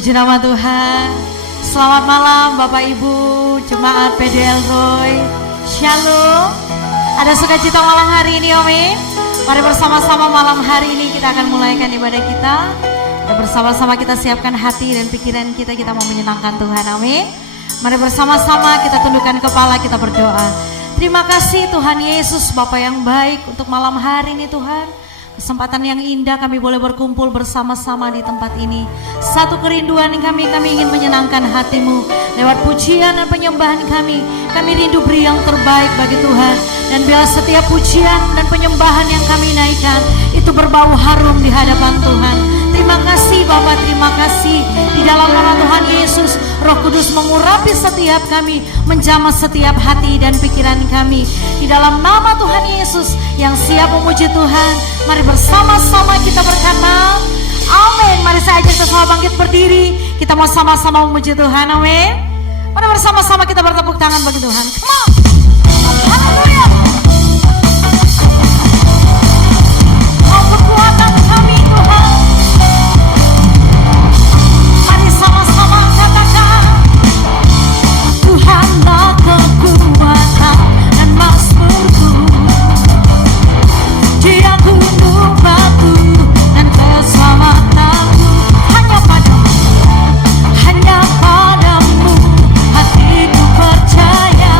Puji nama Tuhan. Selamat malam Bapak Ibu Jemaat PDL Roy. Shalom. Ada sukacita malam hari ini, amin. Mari bersama-sama malam hari ini kita akan mulaikan ibadah kita. Dan bersama-sama kita siapkan hati dan pikiran kita, kita mau menyenangkan Tuhan, amin. Mari bersama-sama kita tundukkan kepala, kita berdoa. Terima kasih Tuhan Yesus, Bapa yang baik, untuk malam hari ini Tuhan. Kesempatan yang indah kami boleh berkumpul bersama-sama di tempat ini. Satu kerinduan kami ingin menyenangkan hati-Mu. Lewat pujian dan penyembahan kami rindu beri yang terbaik bagi Tuhan. Dan biar setiap pujian dan penyembahan yang kami naikkan itu berbau harum di hadapan Tuhan. Terima kasih Bapa, terima kasih. Di dalam nama Tuhan Yesus, Roh Kudus mengurapi setiap kami, menjamah setiap hati dan pikiran kami. Di dalam nama Tuhan Yesus yang siap memuji Tuhan, mari bersama-sama kita berkata, amin. Mari saya ajak kita semua bangkit berdiri. Kita mau sama-sama memuji Tuhan, amin. Mari bersama-sama kita bertepuk tangan bagi Tuhan. Come on. Haleluya. Oh, kekuatan kami Tuhan. Mari sama-sama katakan, Tuhanlah kekuatan dan mazmurku. Dia gunung batu dan keselamatanku. Hanya padamu hatiku percaya.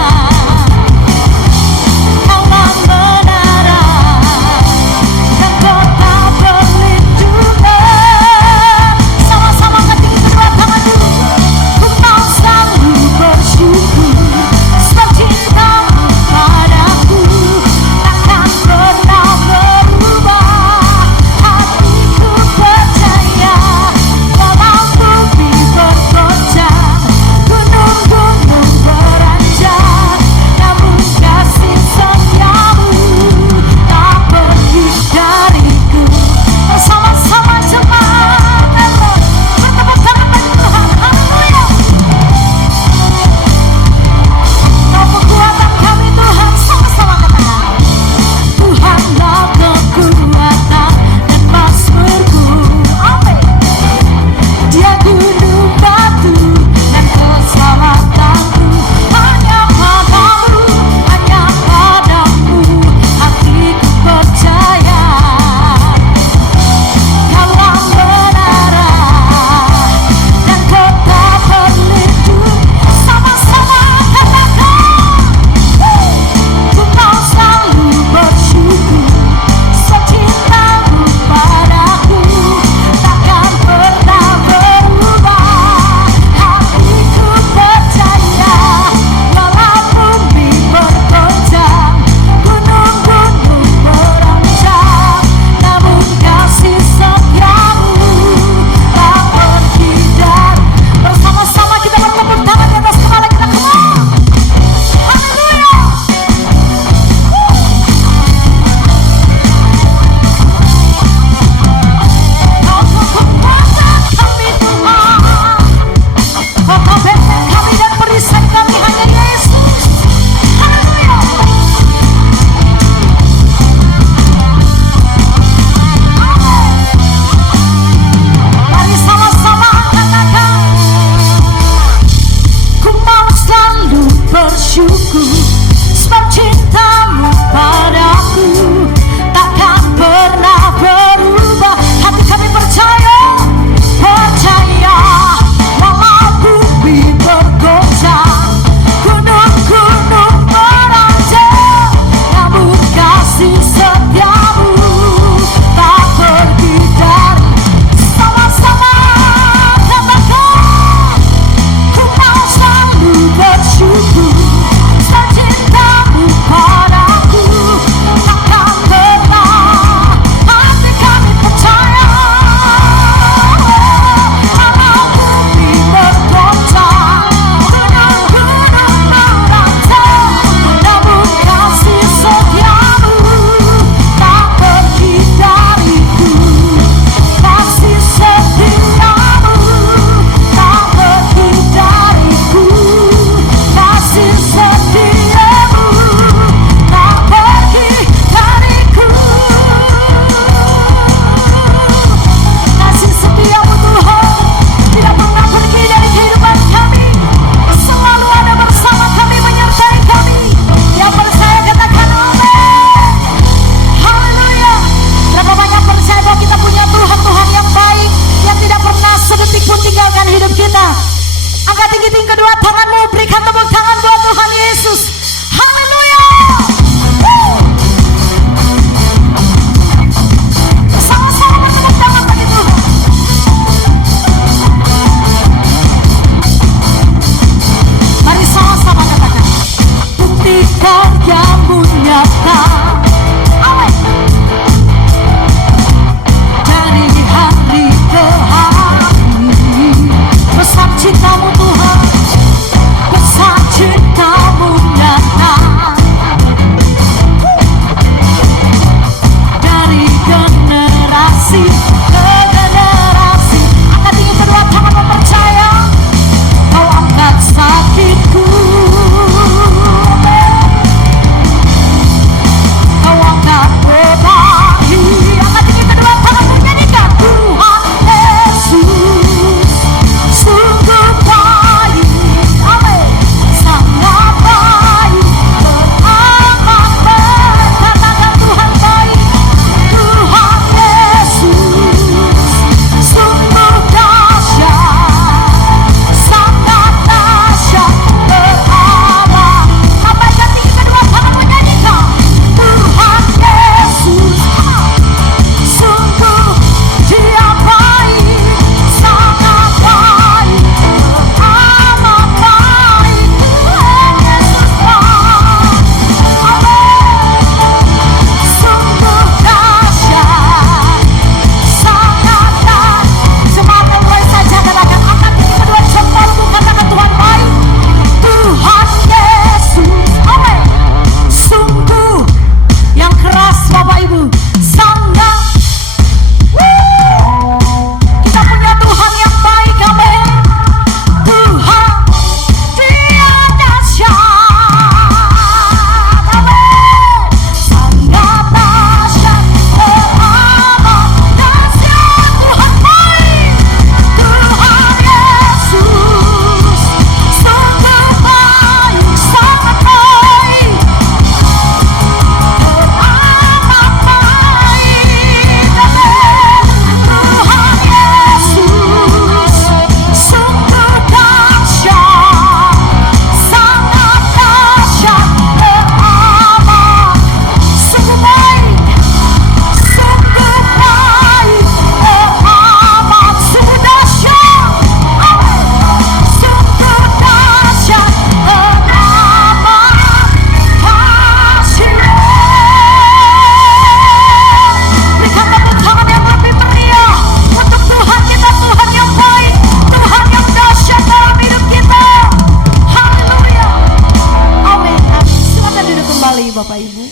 Bapak Ibu.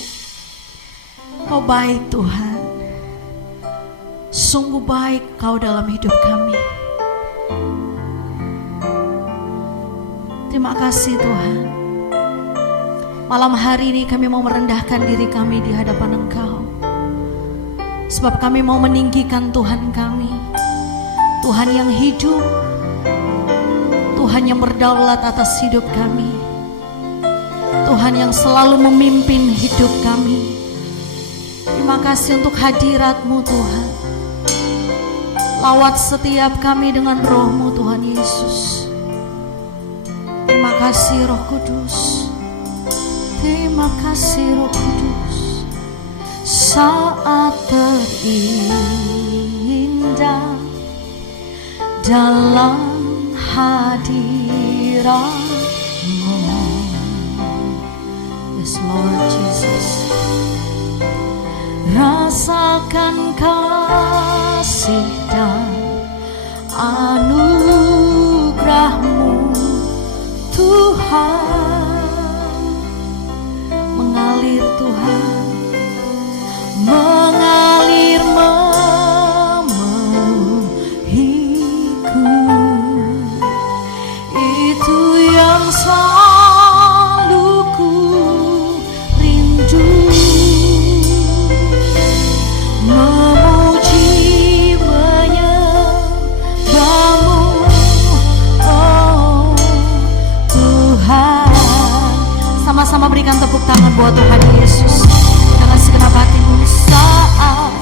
Kau baik Tuhan, sungguh baik Kau dalam hidup kami. Terima kasih Tuhan. Malam hari ini kami mau merendahkan diri kami di hadapan Engkau, sebab kami mau meninggikan Tuhan kami, Tuhan yang hidup, Tuhan yang berdaulat atas hidup kami, Tuhan yang selalu memimpin hidup kami. Terima kasih untuk hadirat-Mu Tuhan. Lawat setiap kami dengan roh-Mu Tuhan Yesus. Terima kasih Roh Kudus. Terima kasih Roh Kudus. Saat terindah dalam hadirat-Mu. Yes Lord Jesus. Rasakan kasih dan anugerah-Mu Tuhan, mengalir Tuhan, mengalir memenuhiku. Itu yang selalu ku rindu, memuji menyembah-Mu, oh Tuhan. Sama-sama berikan tepuk tangan buat Tuhan Yesus dengan segenap hatimu. Saat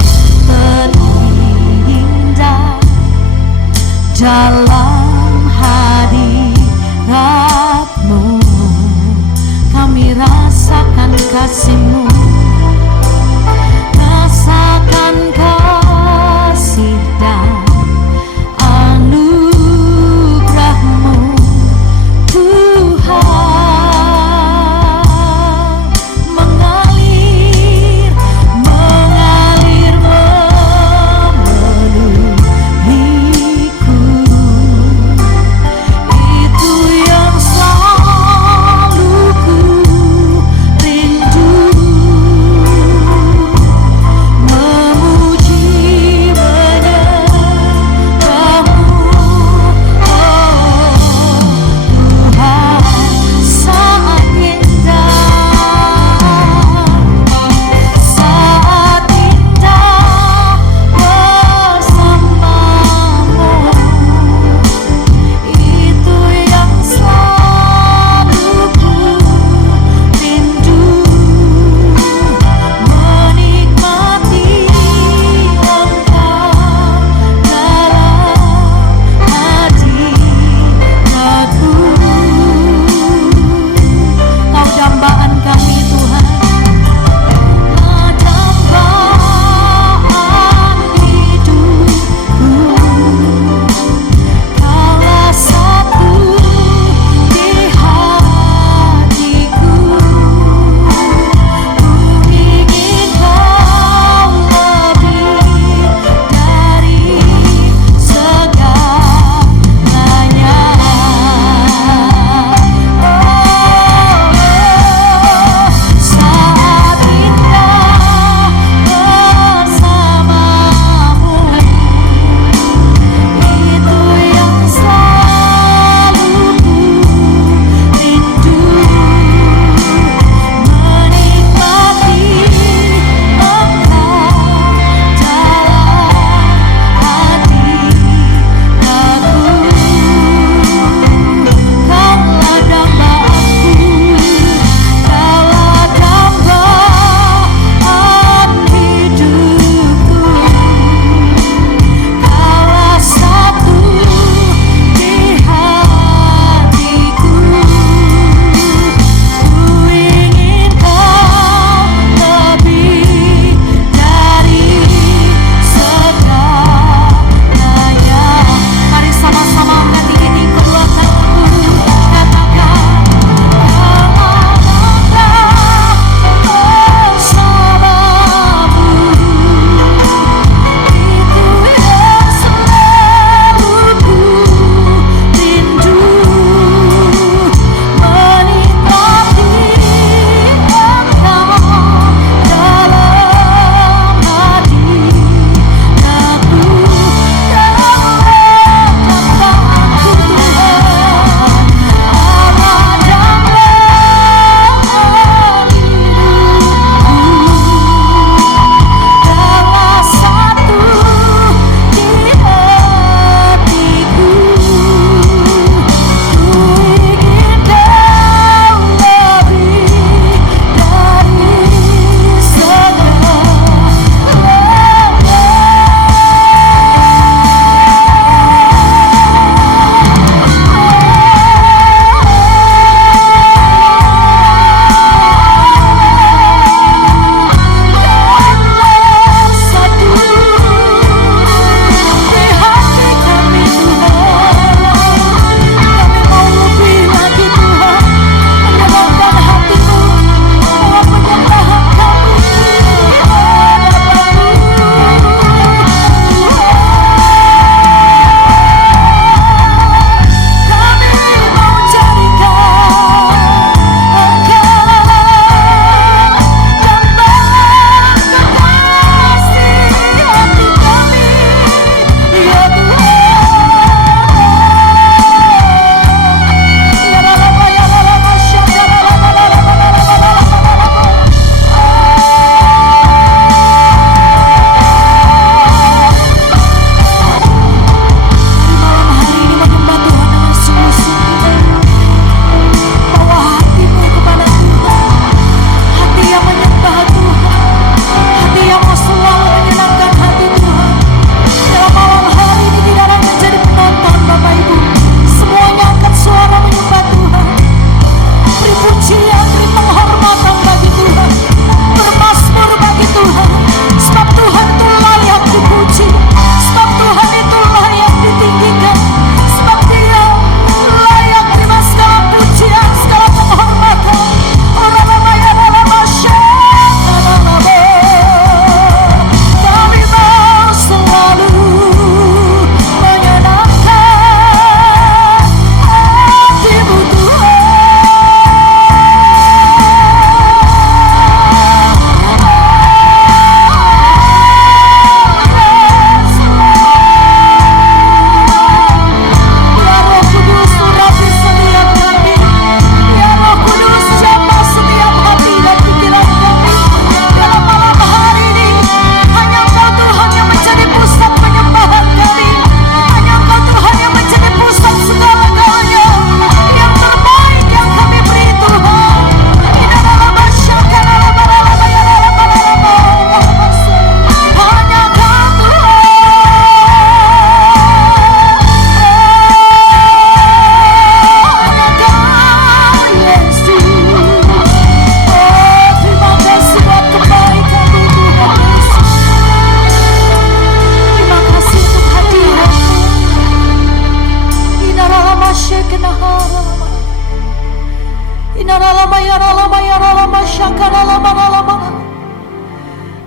terindah dalam hadirat-Mu, kami rasakan kasih-Mu, rasakan kasih dan anugerah-Mu Tuhan, mengalir memenuhiku. Itu yang selalu ku rindu,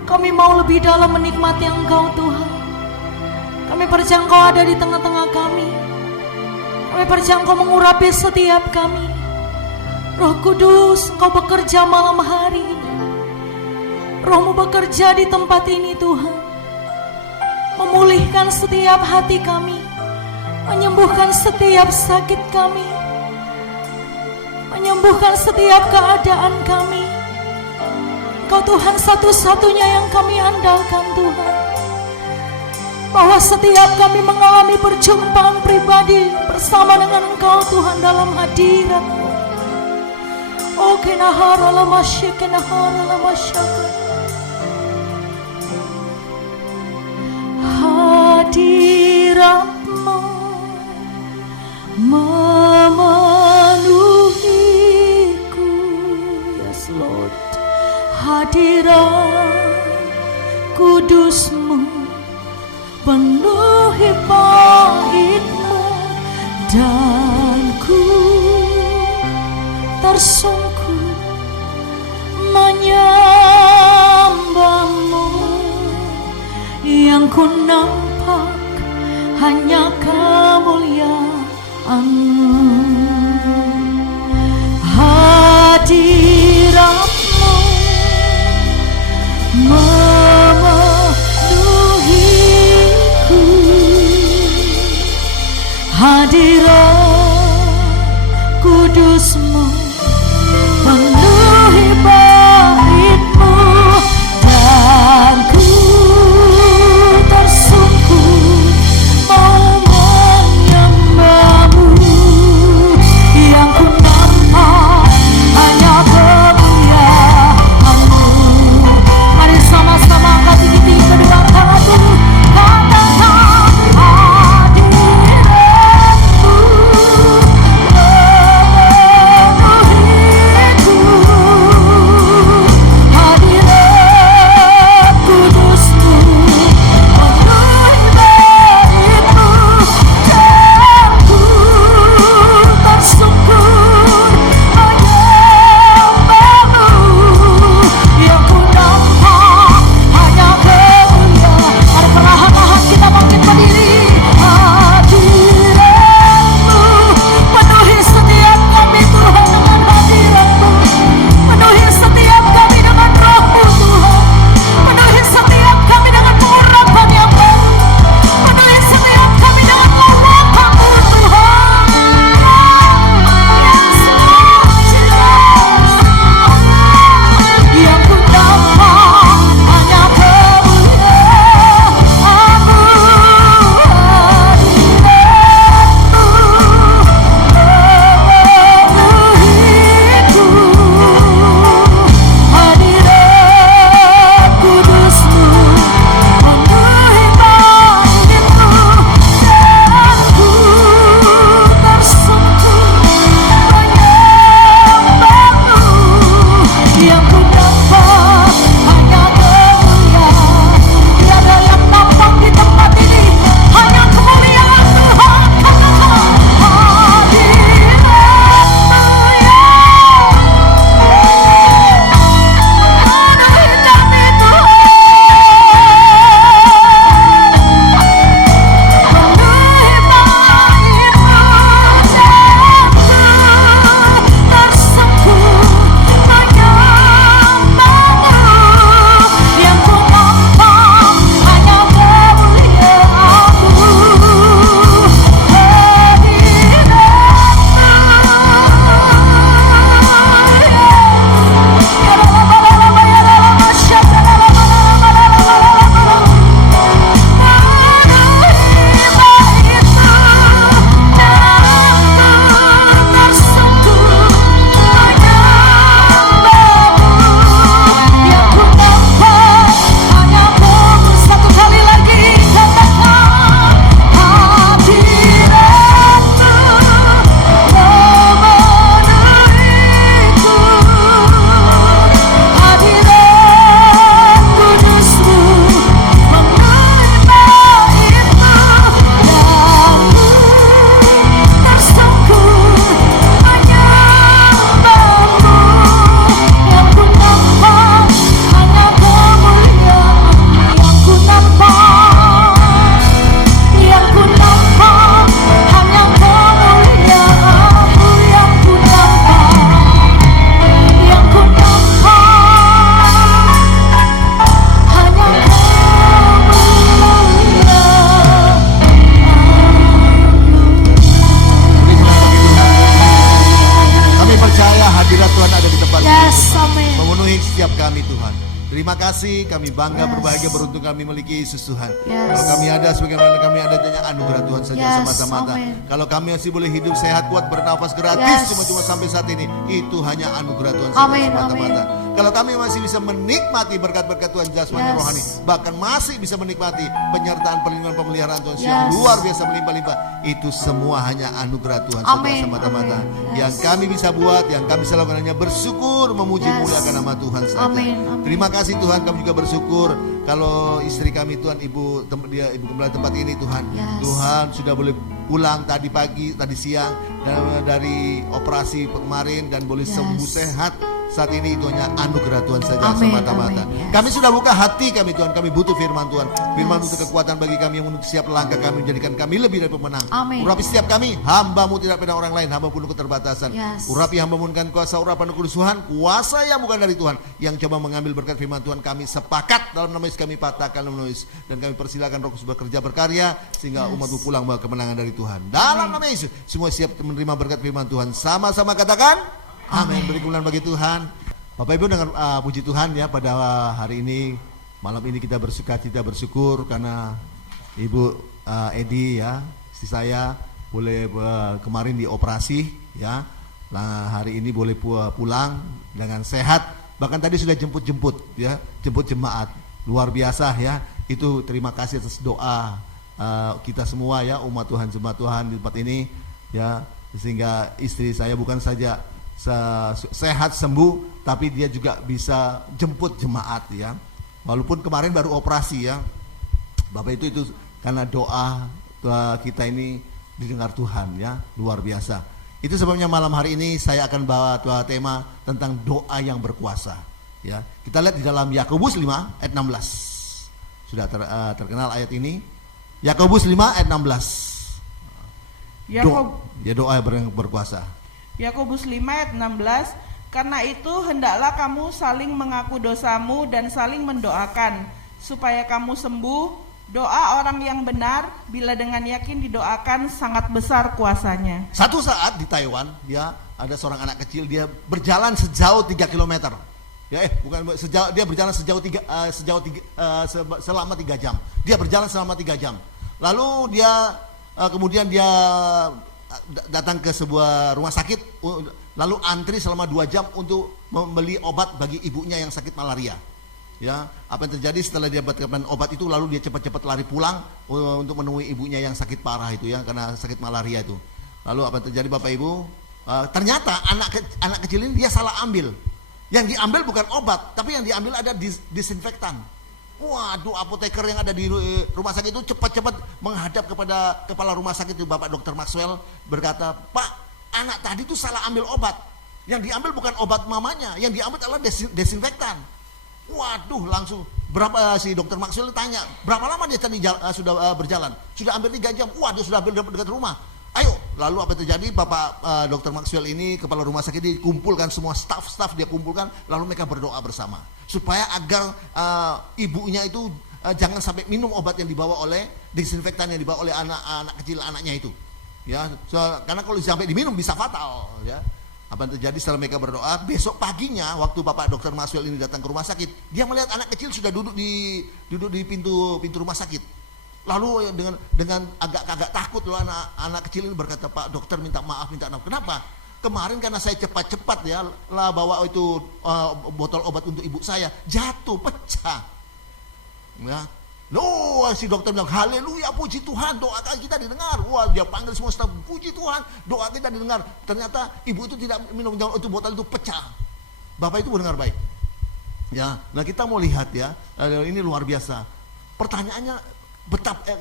Kami mau lebih dalam menikmati Engkau Tuhan. Kami percaya Engkau ada di tengah-tengah kami. Kami percaya Engkau mengurapi setiap kami. Roh Kudus, Engkau bekerja malam hari ini. Roh-Mu bekerja di tempat ini Tuhan, memulihkan setiap hati kami, menyembuhkan setiap sakit kami, menyembuhkan setiap keadaan kami. Engkau Tuhan satu-satunya yang kami andalkan Tuhan. Bahwa setiap kami mengalami perjumpaan pribadi bersama dengan Engkau Tuhan dalam hadirat-Mu. Oh kenahara lama syek, kenahara lama syaka. Hadirat-Mu memenuhiku, yes Lord. Hadirat Kudus-Mu penuhi bait-Mu, dan ku tersungkur menyembah-Mu. Yang ku nampak hanya kemuliaan-Mu. Hadirat-Mu memenuhiku. Hadirat Kudus-Mu penuhi bait-Mu, dan ku tersungkur mau menyembah-Mu. setiap kami Tuhan. Terima kasih, kami bangga, berbahagia, beruntung kami memiliki Yesus Tuhan. Kalau kami ada sebagaimana kami ada, hanya anugerah Tuhan saja semata-mata. Kalau kami masih boleh hidup sehat, kuat, bernafas gratis, cuma sampai saat ini, itu hanya anugerah Tuhan saja semata-mata. Kalau kami masih bisa menikmati berkat-berkat Tuhan jasmani rohani, bahkan masih bisa menikmati penyertaan, perlindungan, pemeliharaan Tuhan yang luar biasa melimpah-limpah, itu semua hanya anugerah Tuhan saja semata-mata. Yang kami bisa buat, yang kami bisa lakukan hanya bersyukur, memuji, muliakan nama Tuhan saja. Terima kasih Tuhan, kami juga bersyukur kalau istri kami Tuhan, ibu gembala tempat ini Tuhan, Tuhan sudah boleh pulang tadi pagi, tadi siang dari operasi kemarin dan boleh sembuh sehat. Saat ini itu hanya anugerah Tuhan saja semata-mata. Kami sudah buka hati kami Tuhan, kami butuh firman Tuhan. Firman untuk kekuatan bagi kami yang menuju setiap langkah kami, menjadikan kami lebih dari pemenang. Urapi setiap kami, hamba-Mu tidak pada orang lain, hamba penuh keterbatasan. Urapi hamba-Mu dengan kuasa urapan kekudusan, kuasa yang bukan dari Tuhan, yang coba mengambil berkat firman Tuhan. Kami sepakat dalam nama Yesus, kami patahkan dalam nama Yesus, dan kami persilakan Roh Kudus bekerja berkarya sehingga umat-Mu pulang bawa kemenangan dari Tuhan. Dalam nama Yesus, semua siap menerima berkat firman Tuhan. Sama-sama katakan amin. Beri kemuliaan bagi Tuhan. Bapak Ibu, dengan puji Tuhan ya, pada hari ini, malam ini kita bersukacita, bersyukur karena Ibu Edi ya, istri saya boleh kemarin dioperasi ya. Nah, hari ini boleh pulang dengan sehat. Bahkan tadi sudah jemput ya, jemput jemaat. Luar biasa ya. Itu terima kasih atas doa kita semua ya, umat Tuhan, jemaat Tuhan di tempat ini ya, sehingga istri saya bukan saja sehat sembuh, tapi dia juga bisa jemput jemaat ya, walaupun kemarin baru operasi ya. Bapak itu karena doa kita ini didengar Tuhan ya, luar biasa. Itu sebabnya malam hari ini saya akan bawa tema tentang doa yang berkuasa ya. Kita lihat di dalam Yakobus 5 ayat 16. Sudah terkenal ayat ini, Yakobus 5 ayat 16. Doa yang berkuasa. Yakobus 5 ayat 16, karena itu hendaklah kamu saling mengaku dosamu dan saling mendoakan supaya kamu sembuh. Doa orang yang benar bila dengan yakin didoakan sangat besar kuasanya. Satu saat di Taiwan ya, ada seorang anak kecil, dia berjalan sejauh 3 km. Ya dia berjalan selama 3 jam. Dia berjalan selama 3 jam. Lalu kemudian dia datang ke sebuah rumah sakit, lalu antri selama 2 jam untuk membeli obat bagi ibunya yang sakit malaria. Ya, apa yang terjadi setelah dia dapatkan obat itu, lalu dia cepat-cepat lari pulang untuk menemui ibunya yang sakit parah itu ya, karena sakit malaria itu. Lalu apa yang terjadi Bapak Ibu? Ternyata anak kecil ini dia salah ambil. Yang diambil bukan obat, tapi yang diambil ada disinfektan. Waduh, apoteker yang ada di rumah sakit itu cepat-cepat menghadap kepada kepala rumah sakit itu, Bapak Dr. Maxwell, berkata, "Pak, anak tadi itu salah ambil obat. Yang diambil bukan obat mamanya, yang diambil adalah desinfektan." Waduh, langsung si Dr. Maxwell tanya, "Berapa lama dia tadi sudah berjalan?" "Sudah hampir 3 jam." "Wah, dia sudah hampir dekat rumah." Ayo, lalu apa terjadi? Bapak Dr. Maxwell ini, kepala rumah sakit, dikumpulkan semua staff dia kumpulkan, lalu mereka berdoa bersama supaya agar ibunya itu jangan sampai minum obat yang dibawa oleh disinfektan yang dibawa oleh anak kecil anaknya itu. Ya, karena kalau sampai diminum bisa fatal. Ya, apa yang terjadi setelah mereka berdoa? Besok paginya, waktu Bapak Dr. Maxwell ini datang ke rumah sakit, dia melihat anak kecil sudah duduk di pintu rumah sakit. Lalu dengan agak takut loh anak kecil ini berkata, "Pak dokter, minta maaf." "Kenapa?" "Kemarin karena saya cepat-cepat ya bawa itu botol obat untuk ibu saya, jatuh, pecah." Ya. Loh, si dokter bilang, "Haleluya, puji Tuhan, doa kita didengar." Wah, dia panggil semua staf, "Puji Tuhan, doa kita didengar." Ternyata ibu itu tidak minum itu, botol itu pecah. Bapak itu mendengar baik. Ya, nah kita mau lihat ya, ini luar biasa. Pertanyaannya,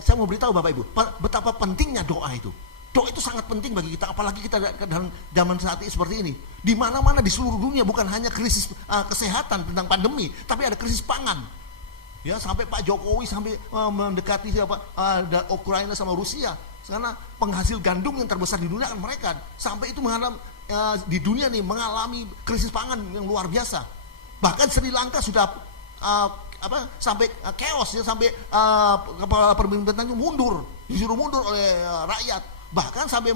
saya mau beritahu Bapak Ibu, betapa pentingnya doa itu. Doa itu sangat penting bagi kita, apalagi kita dalam zaman saat ini seperti ini. Di mana-mana di seluruh dunia, bukan hanya krisis kesehatan tentang pandemi, tapi ada krisis pangan. Ya, sampai Pak Jokowi sampai mendekati Ukraina sama Rusia. Karena penghasil gandum yang terbesar di dunia kan mereka. Sampai itu di dunia nih mengalami krisis pangan yang luar biasa. Bahkan Sri Lanka sudah sampai chaos ya, sampai kepala pemerintahannya disuruh mundur oleh rakyat. Bahkan sampai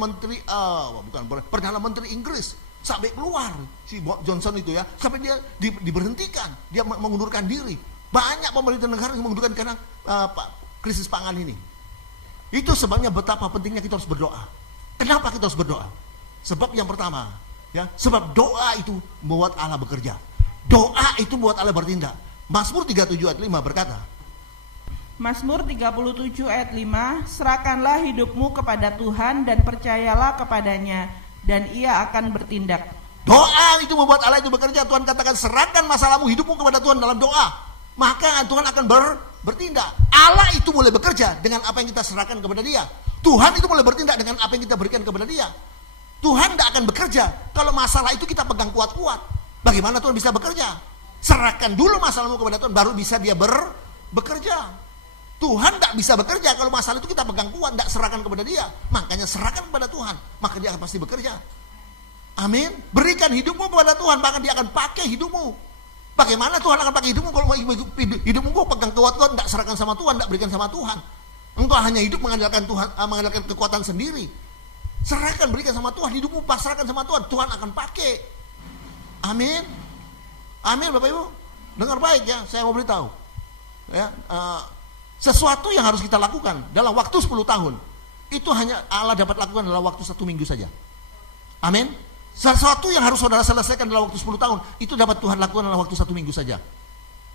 Perdana Menteri Inggris sampai keluar si Johnson itu ya, sampai dia diberhentikan, dia mengundurkan diri. Banyak pemerintah negara yang mengundurkan karena krisis pangan ini. Itu sebabnya betapa pentingnya kita harus berdoa. Kenapa kita harus berdoa? Sebab yang pertama, ya, sebab doa itu membuat Allah bekerja. Doa itu membuat Allah bertindak. Mazmur 37 ayat 5 berkata, Mazmur 37 ayat 5, serahkanlah hidupmu kepada Tuhan dan percayalah kepadanya, dan ia akan bertindak. Doa itu membuat Allah itu bekerja. Tuhan katakan, serahkan masalahmu, hidupmu kepada Tuhan dalam doa. Maka Tuhan akan bertindak. Allah itu mulai bekerja dengan apa yang kita serahkan kepada dia. Tuhan itu mulai bertindak dengan apa yang kita berikan kepada dia. Tuhan tidak akan bekerja kalau masalah itu kita pegang kuat-kuat. Bagaimana Tuhan bisa bekerja? Serahkan dulu masalahmu kepada Tuhan, baru bisa dia bekerja. Tuhan tidak bisa bekerja kalau masalah itu kita pegang kuat, tidak serahkan kepada dia. Makanya serahkan kepada Tuhan, maka dia akan pasti bekerja. Amin. Berikan hidupmu kepada Tuhan, maka dia akan pakai hidupmu. Bagaimana Tuhan akan pakai hidupmu kalau hidupmu kau pegang kuat-kuat, tidak serahkan sama Tuhan, tidak berikan sama Tuhan. Engkau hanya hidup mengandalkan Tuhan, mengandalkan kekuatan sendiri. Serahkan, berikan sama Tuhan, hidupmu pasrahkan sama Tuhan, Tuhan akan pakai. Amin. Amin, Bapak Ibu. Dengar baik ya, saya mau beritahu. Ya, sesuatu yang harus kita lakukan dalam waktu 10 tahun, itu hanya Allah dapat lakukan dalam waktu 1 minggu saja. Amin. Sesuatu yang harus saudara selesaikan dalam waktu 10 tahun, itu dapat Tuhan lakukan dalam waktu 1 minggu saja.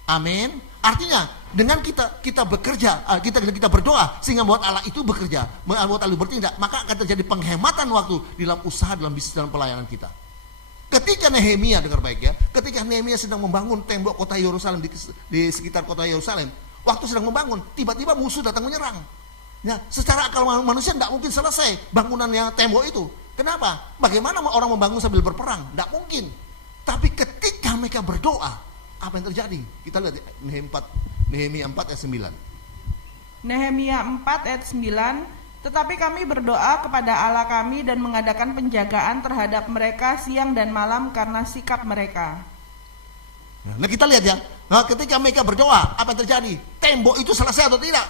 Amin. Artinya dengan kita bekerja, kita berdoa sehingga membuat Allah itu bekerja, membuat Allah bertindak, maka akan terjadi penghematan waktu dalam usaha, dalam bisnis, dalam pelayanan kita. Ketika Nehemia, dengar baik ya, ketika Nehemia sedang membangun tembok kota Yerusalem di sekitar kota Yerusalem, waktu sedang membangun, tiba-tiba musuh datang menyerang. Ya, secara akal manusia tidak mungkin selesai bangunannya tembok itu. Kenapa? Bagaimana orang membangun sambil berperang? Tidak mungkin. Tapi ketika mereka berdoa, apa yang terjadi? Kita lihat Nehemia 4 ayat 9. Nehemia 4 ayat 9, tetapi kami berdoa kepada Allah kami dan mengadakan penjagaan terhadap mereka siang dan malam karena sikap mereka. Nah, kita lihat ya, nah, ketika mereka berdoa, apa yang terjadi? Tembok itu selesai atau tidak?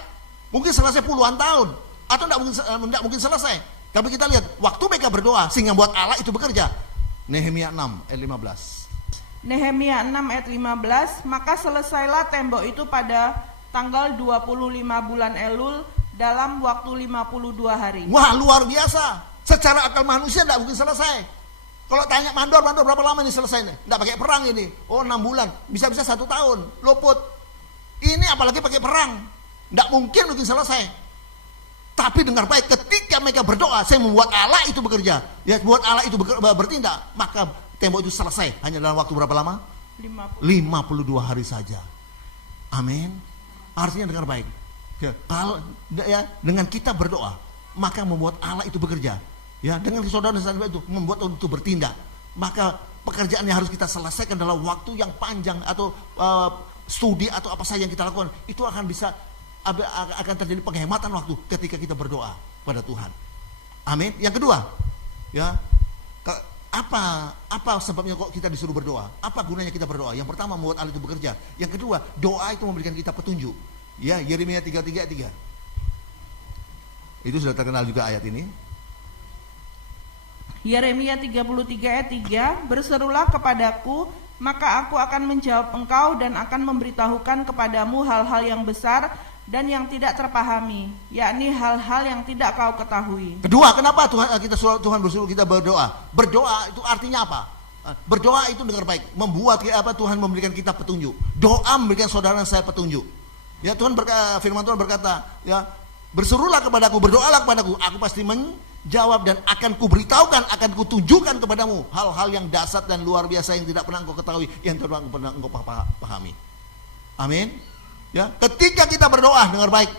Mungkin selesai puluhan tahun, atau tidak mungkin selesai. Tapi kita lihat, waktu mereka berdoa, sehingga buat Allah itu bekerja. Nehemia 6 ayat 15. Nehemia 6 ayat 15, maka selesailah tembok itu pada tanggal 25 bulan Elul dalam waktu 52 hari. Wah, luar biasa. Secara akal manusia tidak mungkin selesai. Kalau tanya mandor berapa lama ini selesai nih? Tidak pakai perang ini. Oh, 6 bulan. Bisa-bisa 1 tahun. Luput. Ini apalagi pakai perang. Tidak mungkin selesai. Tapi dengar baik, ketika mereka berdoa, saya membuat Allah itu bekerja. Ya, buat Allah itu bertindak. Maka tembok itu selesai. Hanya dalam waktu berapa lama? 52 hari saja. Amin. Artinya dengar baik. Ya, kalau ya, dengan kita berdoa, maka membuat Allah itu bekerja. Ya, dengan saudara-saudara itu membuat Allah itu bertindak. Maka pekerjaan yang harus kita selesaikan dalam waktu yang panjang atau studi atau apa saja yang kita lakukan, itu akan terjadi penghematan waktu ketika kita berdoa pada Tuhan. Amin. Yang kedua, ya, apa sebabnya kok kita disuruh berdoa? Apa gunanya kita berdoa? Yang pertama, membuat Allah itu bekerja. Yang kedua, doa itu memberikan kita petunjuk. Ya, Yeremia 33 ayat 3. Itu sudah terkenal juga ayat ini. Yeremia 33 ayat 3, berserulah kepadaku, maka aku akan menjawab engkau dan akan memberitahukan kepadamu hal-hal yang besar dan yang tidak terpahami, yakni hal-hal yang tidak kau ketahui. Kedua, kenapa Tuhan bersuruh kita berdoa? Berdoa itu artinya apa? Berdoa itu dengar baik, membuat Tuhan memberikan kita petunjuk. Doa memberikan saudara saya petunjuk. Ya, firman Tuhan berkata, ya, berserulah kepadaku, berdoalah kepadaku, aku pasti menjawab dan akan kuberitahukan, akan kutunjukkan kepadamu hal-hal yang dahsyat dan luar biasa yang tidak pernah engkau ketahui, yang tidak pernah engkau pahami. Amin. Ya, ketika kita berdoa, dengar baik,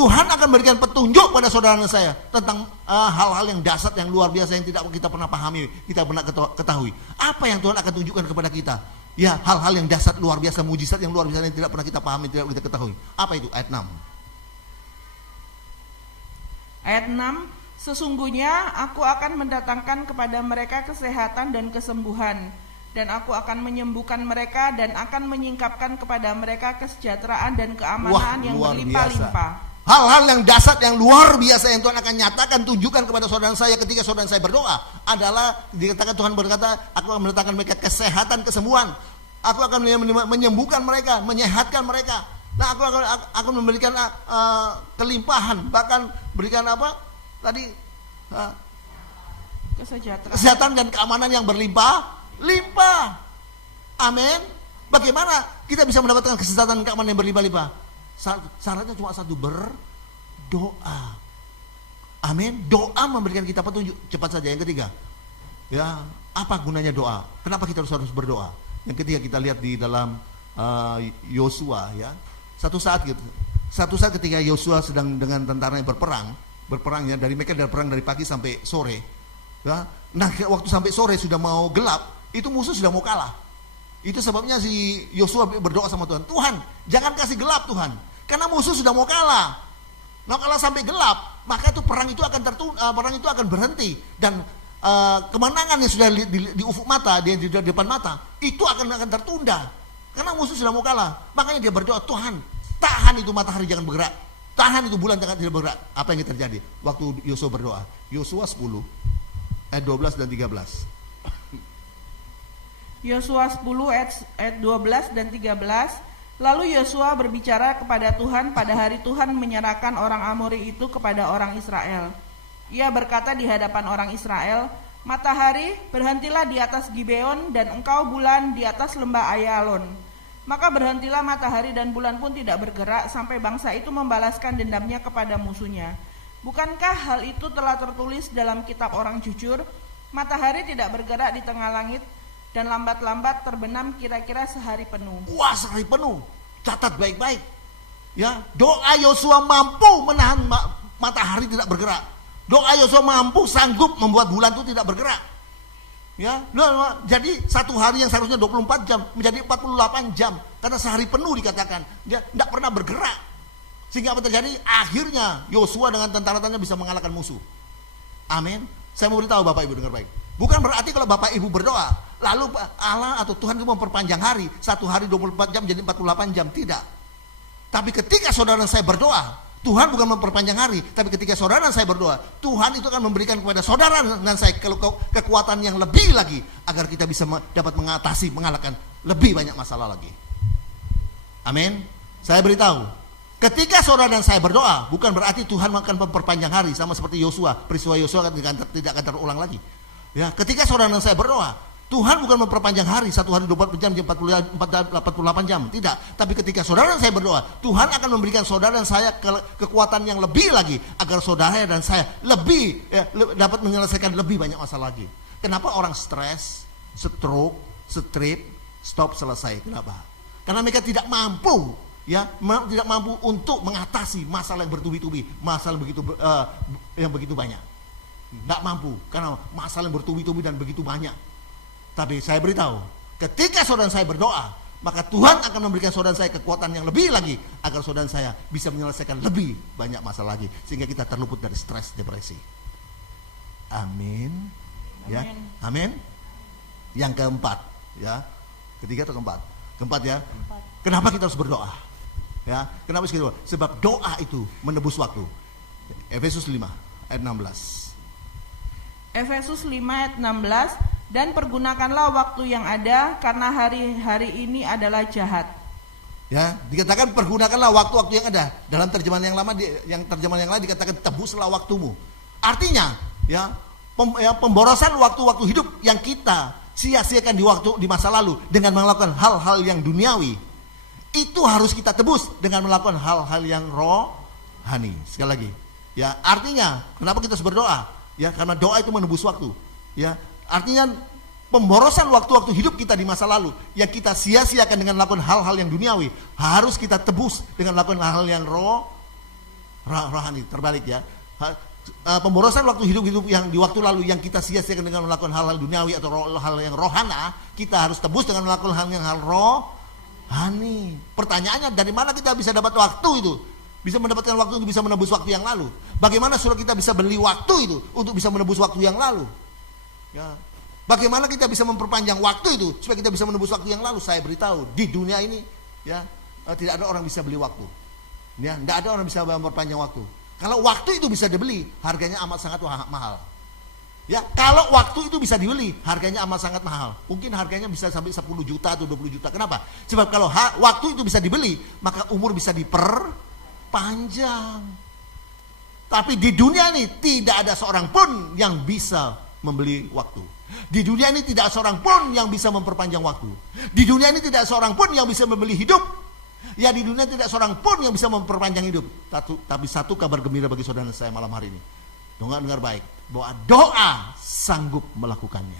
Tuhan akan memberikan petunjuk pada saudara saya tentang hal-hal yang dahsyat, yang luar biasa, yang tidak kita pernah pahami, kita pernah ketahui. Apa yang Tuhan akan tunjukkan kepada kita? Ya, hal-hal yang dahsyat, luar biasa, mujizat yang luar biasa yang tidak pernah kita pahami, tidak pernah kita ketahui. Apa itu? Ayat 6. Ayat 6, sesungguhnya aku akan mendatangkan kepada mereka kesehatan dan kesembuhan, dan aku akan menyembuhkan mereka dan akan menyingkapkan kepada mereka kesejahteraan dan keamanan yang berlimpah-limpah. Hal-hal yang dasar, yang luar biasa yang Tuhan akan nyatakan, tunjukkan kepada saudara saya ketika saudara saya berdoa adalah dikatakan Tuhan berkata, aku akan mendatangkan mereka kesehatan, kesembuhan. Aku akan menyembuhkan mereka, menyehatkan mereka. Nah, aku akan memberikan kelimpahan, bahkan berikan apa? Tadi kesehatan dan keamanan yang berlimpah-limpah. Amin. Bagaimana kita bisa mendapatkan kesehatan dan keamanan yang berlimpah-limpah? Syaratnya cuma satu, berdoa. Amin. Doa memberikan kita petunjuk. Cepat saja yang ketiga. Ya, apa gunanya doa? Kenapa kita harus berdoa? Yang ketiga kita lihat di dalam Yosua ya. Satu saat ketika Yosua sedang dengan tentaranya berperang ya, dari mereka berperang dari pagi sampai sore. Ya. Nah, waktu sampai sore sudah mau gelap, itu musuh sudah mau kalah. Itu sebabnya si Yosua berdoa sama Tuhan, Tuhan jangan kasih gelap Tuhan, karena musuh sudah mau kalah. Nah, kalau sampai gelap, maka itu perang itu akan berhenti, dan kemenangan yang sudah di ufuk mata, di depan mata, itu akan tertunda, karena musuh sudah mau kalah. Makanya dia berdoa, Tuhan tahan itu matahari jangan bergerak, tahan itu bulan jangan tidak bergerak. Apa yang terjadi waktu Yosua berdoa? Yosua 10 ayat 12 dan 13. Yosua 10 ayat 12 dan 13. Lalu Yosua berbicara kepada Tuhan pada hari Tuhan menyerahkan orang Amori itu kepada orang Israel. Ia berkata di hadapan orang Israel, matahari berhentilah di atas Gibeon dan engkau bulan di atas lembah Ayalon. Maka berhentilah matahari dan bulan pun tidak bergerak sampai bangsa itu membalaskan dendamnya kepada musuhnya. Bukankah hal itu telah tertulis dalam kitab orang jujur? Matahari tidak bergerak di tengah langit dan lambat-lambat terbenam kira-kira sehari penuh. Wah, sehari penuh. Catat baik-baik. Ya, doa Yosua mampu menahan matahari tidak bergerak. Doa Yosua mampu sanggup membuat bulan itu tidak bergerak. Ya, jadi satu hari yang seharusnya 24 jam menjadi 48 jam karena sehari penuh dikatakan dia tidak pernah bergerak. Sehingga apa terjadi? Akhirnya Yosua dengan tentara-tentaranya bisa mengalahkan musuh. Amin. Saya mau beritahu Bapak Ibu dengar baik. Bukan berarti kalau Bapak Ibu berdoa, lalu Allah atau Tuhan itu memperpanjang hari, satu hari 24 jam jadi 48 jam, tidak. Tapi ketika saudara dan saya berdoa, Tuhan bukan memperpanjang hari, tapi ketika saudara dan saya berdoa, Tuhan itu akan memberikan kepada saudara dan saya kekuatan yang lebih lagi, agar kita bisa dapat mengalahkan lebih banyak masalah lagi. Amin. Saya beritahu, ketika saudara dan saya berdoa, bukan berarti Tuhan akan memperpanjang hari, sama seperti Yosua, peristiwa Yosua tidak akan terulang lagi. Ya, ketika saudara dan saya berdoa, Tuhan bukan memperpanjang hari, satu hari 24 jam, 48 jam, tidak. Tapi ketika saudara dan saya berdoa, Tuhan akan memberikan saudara dan saya kekuatan yang lebih lagi, agar saudara dan saya dapat menyelesaikan lebih banyak masalah lagi. Kenapa orang stres, stroke, stop, selesai? Kenapa? Karena mereka tidak mampu, tidak mampu untuk mengatasi masalah yang bertubi-tubi, masalah yang begitu banyak. Tidak mampu karena masalah yang bertubi-tubi dan begitu banyak. Tapi saya beritahu, ketika saudara saya berdoa, maka Tuhan akan memberikan saudara saya kekuatan yang lebih lagi, agar saudara saya bisa menyelesaikan lebih banyak masalah lagi, sehingga kita terluput dari stres, depresi. Amin. Ya, amin. Yang keempat, ya, ketiga atau keempat? Keempat ya. Kenapa kita harus berdoa? Ya, kenapa kita berdoa? Sebab doa itu menebus waktu. Efesus 5 ayat 16. Efesus 5 ayat 16, dan pergunakanlah waktu yang ada karena hari-hari ini adalah jahat. Ya, dikatakan pergunakanlah waktu-waktu yang ada. Dalam terjemahan yang lama, terjemahan yang lain dikatakan tebuslah waktumu. Artinya, pemborosan waktu-waktu hidup yang kita sia-siakan di masa lalu dengan melakukan hal-hal yang duniawi, itu harus kita tebus dengan melakukan hal-hal yang rohani. Sekali lagi, ya, artinya kenapa kita harus berdoa? Ya, karena doa itu menebus waktu. Ya, artinya pemborosan waktu-waktu hidup kita di masa lalu yang kita sia-siakan dengan melakukan hal-hal yang duniawi, harus kita tebus dengan melakukan hal-hal yang rohani. Terbalik ya. Pemborosan waktu hidup yang di waktu lalu yang kita sia-siakan dengan melakukan hal-hal duniawi atau hal yang rohana, kita harus tebus dengan melakukan hal rohani. Pertanyaannya, dari mana kita bisa dapat waktu itu? Bisa mendapatkan waktu untuk bisa menebus waktu yang lalu. Bagaimana saudara kita bisa beli waktu itu untuk bisa menebus waktu yang lalu? Ya. Bagaimana kita bisa memperpanjang waktu itu supaya kita bisa menebus waktu yang lalu? Saya beritahu, di dunia ini ya tidak ada orang bisa beli waktu. Ya, tidak ada orang bisa memperpanjang waktu. Kalau waktu itu bisa dibeli, harganya amat sangat mahal. Ya, kalau waktu itu bisa dibeli, harganya amat sangat mahal. Mungkin harganya bisa sampai 10 juta atau 20 juta. Kenapa? Sebab kalau waktu itu bisa dibeli, maka umur bisa diperpanjang. Tapi di dunia ini tidak ada seorang pun yang bisa membeli waktu. Di dunia ini tidak seorang pun yang bisa memperpanjang waktu. Di dunia ini tidak seorang pun yang bisa membeli hidup. Ya, di dunia tidak seorang pun yang bisa memperpanjang hidup. Tapi satu kabar gembira bagi saudara saya malam hari ini. Dengar baik, bahwa doa sanggup melakukannya.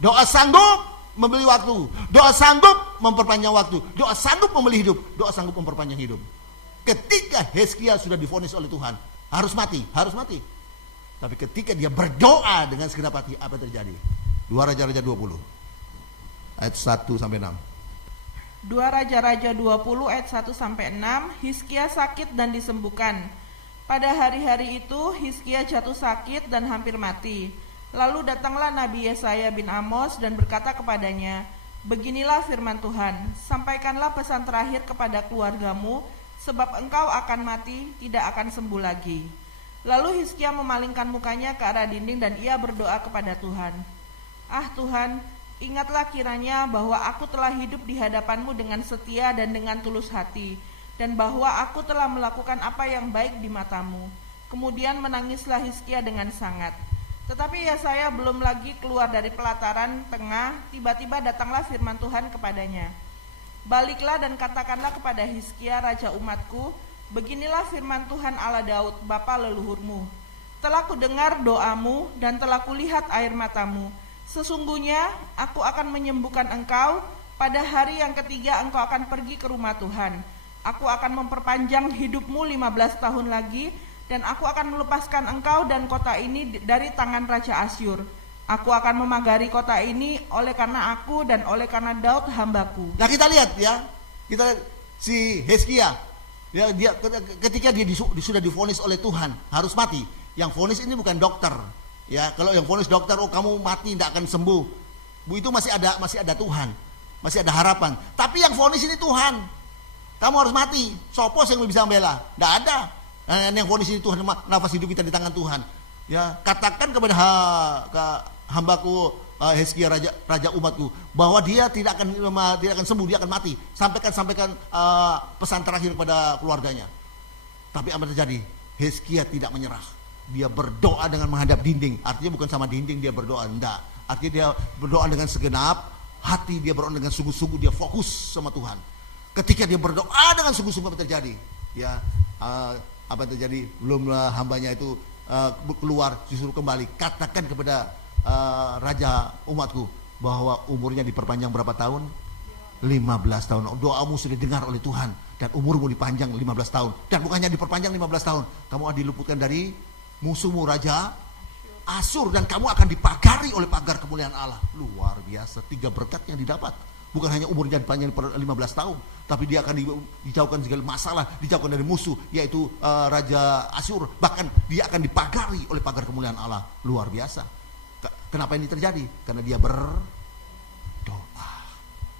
Doa sanggup membeli waktu. Doa sanggup memperpanjang waktu. Doa sanggup membeli hidup. Doa sanggup memperpanjang hidup. Ketika Hizkia sudah divonis oleh Tuhan, harus mati. Tapi ketika dia berdoa dengan segenap hati, apa yang terjadi? 2 Raja-Raja 20 ayat 1 sampai 6. 2 Raja-Raja 20 ayat 1 sampai 6. Hizkia sakit dan disembuhkan. Pada hari-hari itu Hizkia jatuh sakit dan hampir mati. Lalu datanglah Nabi Yesaya bin Amos dan berkata kepadanya, "Beginilah firman Tuhan, sampaikanlah pesan terakhir kepada keluargamu, sebab engkau akan mati, tidak akan sembuh lagi." Lalu Hizkia memalingkan mukanya ke arah dinding dan ia berdoa kepada Tuhan. "Ah Tuhan, ingatlah kiranya bahwa aku telah hidup di hadapanmu dengan setia dan dengan tulus hati, dan bahwa aku telah melakukan apa yang baik di matamu." Kemudian menangislah Hizkia dengan sangat. Tetapi Yesaya belum lagi keluar dari pelataran tengah, tiba-tiba datanglah firman Tuhan kepadanya. "Baliklah dan katakanlah kepada Hizkia raja umatku, beginilah firman Tuhan Allah Daud, bapa leluhurmu. Telah kudengar doamu dan telah kulihat air matamu. Sesungguhnya aku akan menyembuhkan engkau. Pada hari yang ketiga engkau akan pergi ke rumah Tuhan. Aku akan memperpanjang hidupmu 15 tahun lagi, dan aku akan melepaskan engkau dan kota ini dari tangan Raja Asyur. Aku akan memagari kota ini oleh karena aku dan oleh karena Daud hambaku." Nah, kita lihat ya, si Hizkia. Ya, dia ketika dia sudah divonis oleh Tuhan harus mati. Yang vonis ini bukan dokter. Ya, kalau yang vonis dokter, oh kamu mati tidak akan sembuh. Bu, itu masih ada Tuhan, masih ada harapan. Tapi yang vonis ini Tuhan. Kamu harus mati. Sopo yang bisa membela? Tidak ada. Yang vonis ini Tuhan, nafas hidup kita di tangan Tuhan. Ya, katakan kepada hambaku Hizkia raja umatku bahwa dia tidak akan sembuh, dia akan mati. Sampaikan pesan terakhir kepada keluarganya. Tapi apa yang terjadi? Hizkia tidak menyerah. Dia berdoa dengan menghadap dinding. Artinya bukan sama dinding dia berdoa, enggak. Artinya dia berdoa dengan segenap hati, dia berdoa dengan sungguh-sungguh, dia fokus sama Tuhan. Ketika dia berdoa dengan sungguh-sungguh, apa yang terjadi? Ya, apa yang terjadi? Belumlah hambanya itu keluar, disuruh kembali. Katakan kepada raja umatku bahwa umurnya diperpanjang berapa tahun? 15 tahun. Doamu sudah didengar oleh Tuhan dan umurmu dipanjang 15 tahun. Dan bukannya diperpanjang 15 tahun, kamu akan diluputkan dari musuhmu Raja Asyur, dan kamu akan dipagari oleh pagar kemuliaan Allah. Luar biasa, 3 berkat yang didapat. Bukan hanya umurnya dipanjang 15 tahun, tapi dia akan dijauhkan segala masalah, dijauhkan dari musuh, yaitu Raja Asyur. Bahkan dia akan dipagari oleh pagar kemuliaan Allah. Luar biasa. Kenapa ini terjadi? Karena dia berdoa.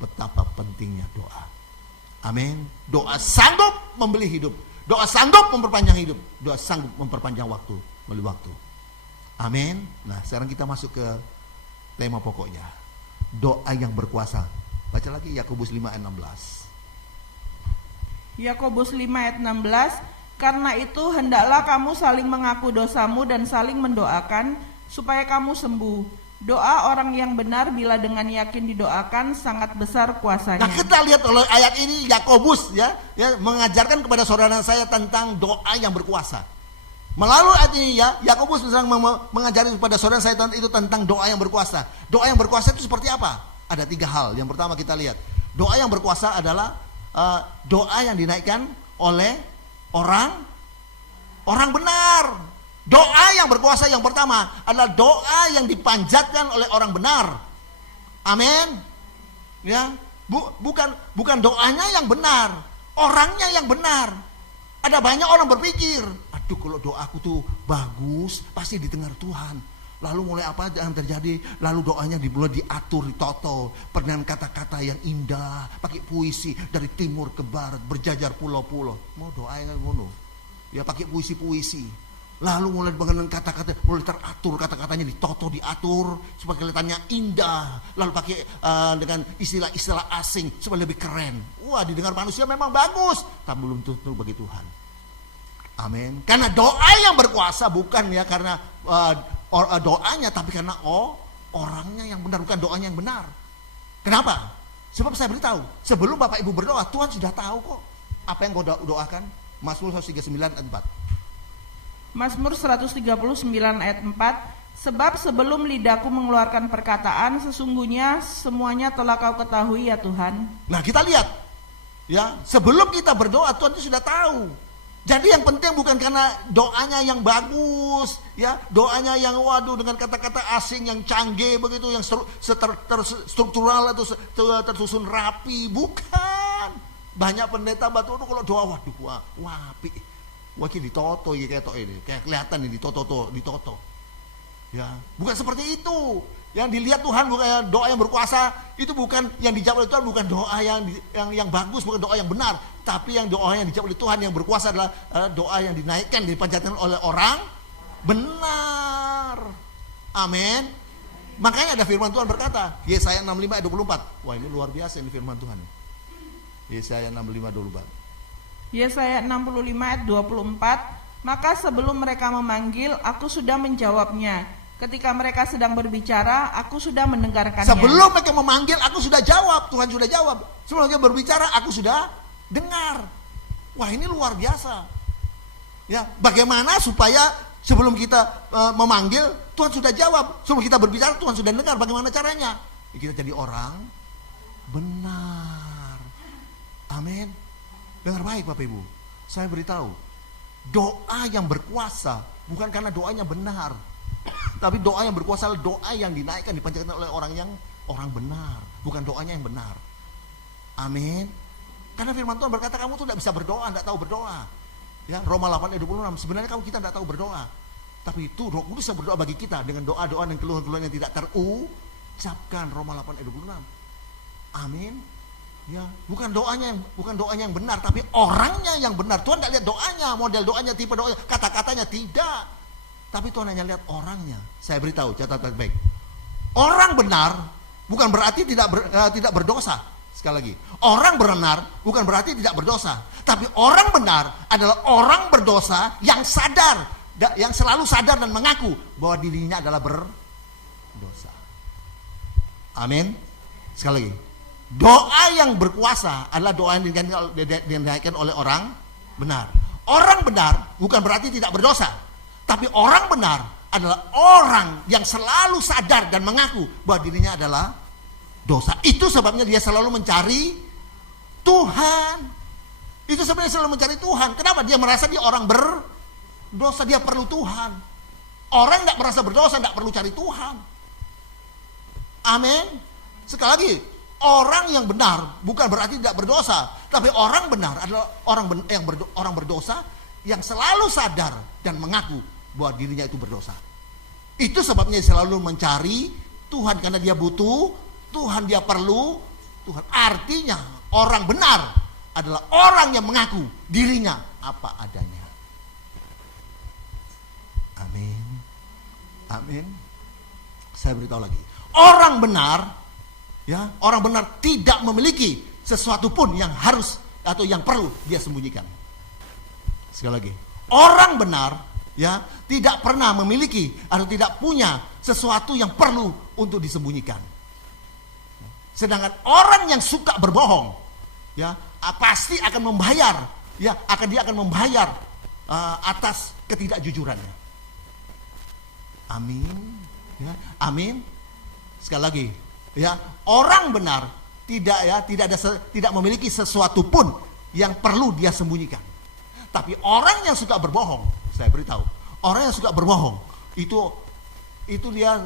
Betapa pentingnya doa. Amin. Doa sanggup membeli hidup. Doa sanggup memperpanjang hidup. Doa sanggup memperpanjang waktu, membeli waktu. Amin. Nah, sekarang kita masuk ke tema pokoknya. Doa yang berkuasa. Baca lagi Yakobus 5 ayat 16. Yakobus 5 ayat 16. "Karena itu hendaklah kamu saling mengaku dosamu dan saling mendoakan supaya kamu sembuh. Doa orang yang benar bila dengan yakin didoakan sangat besar kuasanya." Nah, kita lihat oleh ayat ini Yakobus ya mengajarkan kepada saudara saya tentang doa yang berkuasa. Melalui ayat ini ya, Yakobus sedang mengajari kepada saudara saya itu tentang doa yang berkuasa. Doa yang berkuasa itu seperti apa? Ada 3 hal. Yang pertama kita lihat, doa yang berkuasa adalah doa yang dinaikkan oleh orang benar. Doa yang berkuasa yang pertama adalah doa yang dipanjatkan oleh orang benar. Amin. Ya, bukan doanya yang benar, orangnya yang benar. Ada banyak orang berpikir, aduh kalau doaku tuh bagus, pasti didengar Tuhan. Lalu mulai apa yang terjadi? Lalu doanya mulai diatur, ditoto, dengan kata-kata yang indah, pakai puisi dari timur ke barat, berjajar pulau-pulau. Mau doa yang ngono. Ya pakai puisi-puisi. Lalu mulai dengan kata-kata mulai teratur, kata-katanya ditoto, diatur supaya kelihatannya indah. Lalu pakai dengan istilah-istilah asing supaya lebih keren. Wah, didengar manusia memang bagus, tapi belum tentu bagi Tuhan. Amin. Karena doa yang berkuasa bukan ya karena doanya, tapi karena orangnya yang benar, bukan doanya yang benar. Kenapa? Sebab saya beritahu, sebelum Bapak Ibu berdoa, Tuhan sudah tahu kok apa yang kau doakan. Mazmur 139 ayat 4. Mazmur 139 ayat 4, sebab sebelum lidahku mengeluarkan perkataan, sesungguhnya semuanya telah kau ketahui ya Tuhan. Nah kita lihat, ya sebelum kita berdoa Tuhan itu sudah tahu. Jadi yang penting bukan karena doanya yang bagus, ya doanya yang waduh dengan kata-kata asing yang canggih begitu, yang struktural atau tersusun rapi, bukan. Banyak pendeta batu itu kalau doa waduh wapi. Wah ini ditoto ya kayak ini, kayak kelihatan ini ditoto. Ya, bukan seperti itu. Yang dilihat Tuhan bukan doa yang berkuasa, itu bukan yang dijawab oleh Tuhan, bukan doa yang bagus, bukan doa yang benar, tapi yang doa yang dijawab oleh Tuhan yang berkuasa adalah doa yang dinaikkan, dipanjatkan oleh orang benar. Amin. Makanya ada firman Tuhan berkata, Yesaya 65 ayat 24. Wah, ini luar biasa ini firman Tuhan. Yesaya 65 ayat 24. Yesaya 65 ayat 24, maka sebelum mereka memanggil, aku sudah menjawabnya. Ketika mereka sedang berbicara, aku sudah mendengarkannya. Sebelum mereka memanggil, aku sudah jawab. Tuhan sudah jawab. Sebelum mereka berbicara, aku sudah dengar. Wah, ini luar biasa. Ya, bagaimana supaya sebelum kita memanggil, Tuhan sudah jawab. Sebelum kita berbicara, Tuhan sudah dengar. Bagaimana caranya? Ya, kita jadi orang benar. Amin. Dengar baik Bapak Ibu, saya beritahu, doa yang berkuasa bukan karena doanya benar, tapi doa yang berkuasa adalah doa yang dinaikkan, dipanjatkan oleh orang benar, bukan doanya yang benar. Amin. Karena firman Tuhan berkata kamu tuh tidak bisa berdoa, tidak tahu berdoa. Ya, Roma 8 ayat 26. Sebenarnya kita tidak tahu berdoa, tapi itu Roh Kudus yang berdoa bagi kita dengan doa-doa dan keluhan-keluhan yang tidak terucapkan. Roma 8 ayat 26. Amin. Ya, bukan doanya yang benar, tapi orangnya yang benar. Tuhan tidak lihat doanya, model doanya, tipe doanya, kata-katanya tidak. Tapi Tuhan hanya lihat orangnya. Saya beritahu, catatan baik. Orang benar bukan berarti tidak berdosa. Sekali lagi, orang benar bukan berarti tidak berdosa, tapi orang benar adalah orang berdosa yang sadar, yang selalu sadar dan mengaku bahwa dirinya adalah berdosa. Amin. Sekali lagi, doa yang berkuasa adalah doa yang dinaikkan oleh orang benar. Orang benar bukan berarti tidak berdosa, tapi orang benar adalah orang yang selalu sadar dan mengaku bahwa dirinya adalah dosa. Itu sebabnya dia selalu mencari Tuhan. Itu sebenarnya selalu mencari Tuhan. Kenapa? Dia merasa dia orang berdosa, dia perlu Tuhan. Orang yang tidak merasa berdosa tidak perlu cari Tuhan. Amin. Sekali lagi, orang yang benar bukan berarti tidak berdosa, tapi orang benar adalah orang berdosa yang selalu sadar dan mengaku bahwa dirinya itu berdosa. Itu sebabnya dia selalu mencari Tuhan, karena dia butuh Tuhan, dia perlu Tuhan. Artinya orang benar adalah orang yang mengaku dirinya apa adanya. Amin. Amin. Saya beritahu lagi, orang benar, ya, orang benar tidak memiliki sesuatu pun yang harus atau yang perlu dia sembunyikan. Sekali lagi, orang benar, ya, tidak pernah memiliki atau tidak punya sesuatu yang perlu untuk disembunyikan. Sedangkan orang yang suka berbohong, ya, pasti akan membayar, ya, dia akan membayar atas ketidakjujurannya. Amin. Ya, amin. Sekali lagi, ya, orang benar tidak memiliki sesuatu pun yang perlu dia sembunyikan. Tapi orang yang suka berbohong, saya beritahu, orang yang suka berbohong itu dia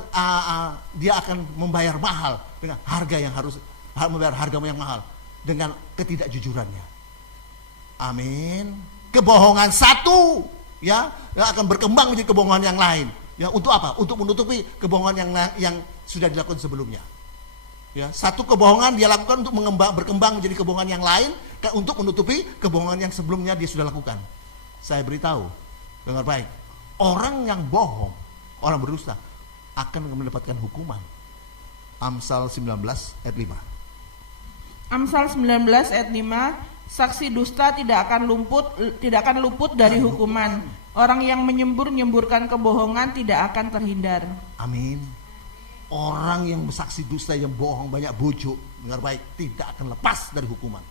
akan membayar mahal dengan harga yang harus membayar harga yang mahal dengan ketidakjujurannya. Amin. Kebohongan satu, ya, akan berkembang menjadi kebohongan yang lain. Ya, untuk apa? Untuk menutupi kebohongan yang sudah dilakukan sebelumnya. Ya, satu kebohongan dia lakukan untuk berkembang menjadi kebohongan yang lain untuk menutupi kebohongan yang sebelumnya dia sudah lakukan. Saya beritahu, dengar baik, orang yang bohong, orang berdusta akan mendapatkan hukuman. Amsal 19 ayat 5. Amsal 19 ayat 5, saksi dusta tidak akan luput dari hukuman. Orang yang menyembur-nyemburkan kebohongan tidak akan terhindar. Amin. Orang yang bersaksi dusta, yang bohong, banyak bujuk, dengar baik, tidak akan lepas dari hukuman.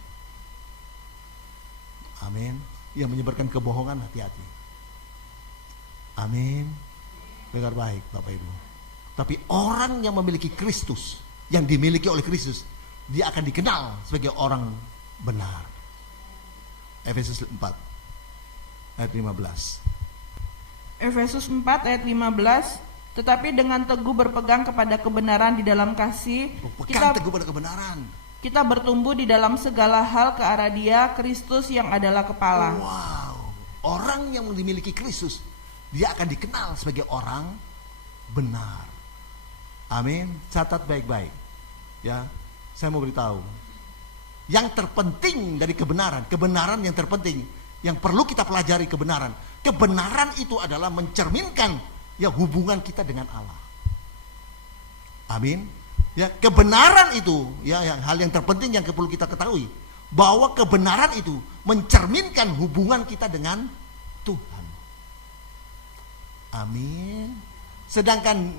Amin. Yang menyebarkan kebohongan, hati-hati. Amin. Dengar baik Bapak Ibu. Tapi orang yang memiliki Kristus, yang dimiliki oleh Kristus, dia akan dikenal sebagai orang benar. Efesus 4 ayat 15. Efesus 4 ayat 15, tetapi dengan teguh berpegang kepada kebenaran di dalam kasih, teguh pada kebenaran. Kita bertumbuh di dalam segala hal ke arah Dia, Kristus yang adalah kepala. Wow, orang yang dimiliki Kristus, dia akan dikenal sebagai orang benar. Amin. Catat baik-baik. Ya, saya mau beritahu, yang terpenting dari kebenaran yang terpenting, yang perlu kita pelajari kebenaran itu adalah mencerminkan ya hubungan kita dengan Allah. Amin. Ya, kebenaran itu ya hal yang terpenting yang perlu kita ketahui, bahwa kebenaran itu mencerminkan hubungan kita dengan Tuhan. Amin. Sedangkan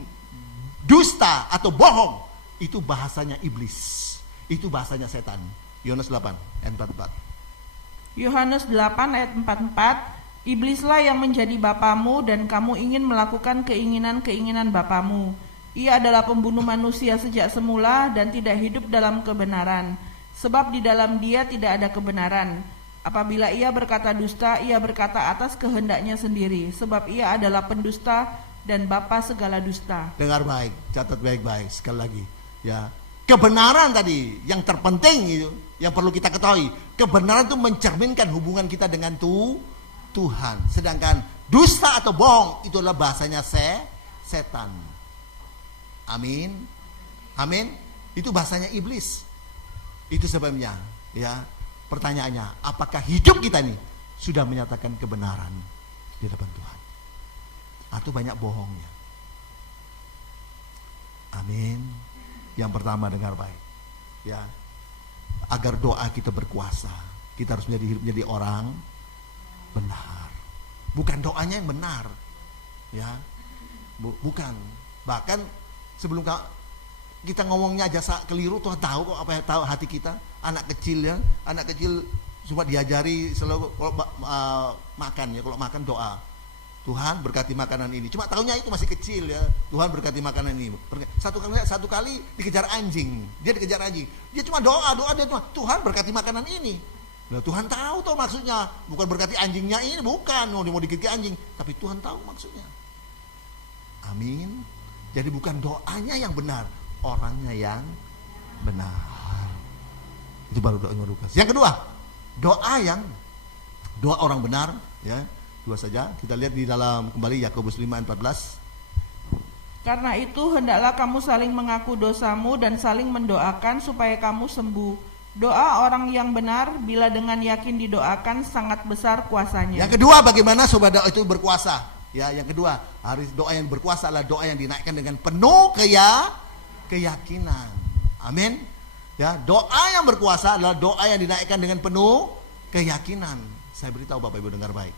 dusta atau bohong itu bahasanya iblis. Itu bahasanya setan. Yohanes 8 ayat 44. Yohanes 8 ayat 44, iblislah yang menjadi bapamu dan kamu ingin melakukan keinginan-keinginan bapamu. Ia adalah pembunuh manusia sejak semula dan tidak hidup dalam kebenaran, sebab di dalam dia tidak ada kebenaran. Apabila ia berkata dusta, ia berkata atas kehendaknya sendiri, sebab ia adalah pendusta dan bapa segala dusta. Dengar baik, catat baik-baik sekali lagi. Ya, kebenaran tadi yang terpenting itu, yang perlu kita ketahui, kebenaran itu mencerminkan hubungan kita dengan Tuhan. Sedangkan dusta atau bohong itu adalah bahasanya setan. Amin. Amin. Itu bahasanya iblis. Itu sebabnya, ya. Pertanyaannya, apakah hidup kita ini sudah menyatakan kebenaran di depan Tuhan? Atau banyak bohongnya? Amin. Yang pertama, dengar baik. Ya. Agar doa kita berkuasa, kita harus menjadi orang benar. Bukan doanya yang benar. Ya. Bukan. Bahkan sebelum kita ngomongnya aja keliru, Tuhan tahu kok apa yang tahu hati kita. Anak kecil ya, anak kecil cuma diajari selalu kalau makan ya, kalau makan doa, Tuhan berkati makanan ini. Cuma tahunya itu masih kecil ya, Tuhan berkati makanan ini. Satu kali dikejar anjing, dia dikejar anjing, dia cuma doa dia cuma Tuhan berkati makanan ini. Nah, Tuhan tahu tuh maksudnya, bukan berkati anjingnya ini, bukan mau digigit anjing, tapi Tuhan tahu maksudnya. Amin. Jadi bukan doanya yang benar, orangnya yang benar. Itu baru doa yang Lukas. Yang kedua, doa orang benar, ya. Dua saja. Kita lihat di dalam kembali Yakobus 5:14. Karena itu hendaklah kamu saling mengaku dosamu dan saling mendoakan supaya kamu sembuh. Doa orang yang benar bila dengan yakin didoakan sangat besar kuasanya. Yang kedua, bagaimana supaya doa itu berkuasa? Ya, yang kedua, harus doa yang berkuasa adalah doa yang dinaikkan dengan penuh keyakinan. Amin. Ya, doa yang berkuasa adalah doa yang dinaikkan dengan penuh keyakinan. Saya beritahu Bapak Ibu dengar baik.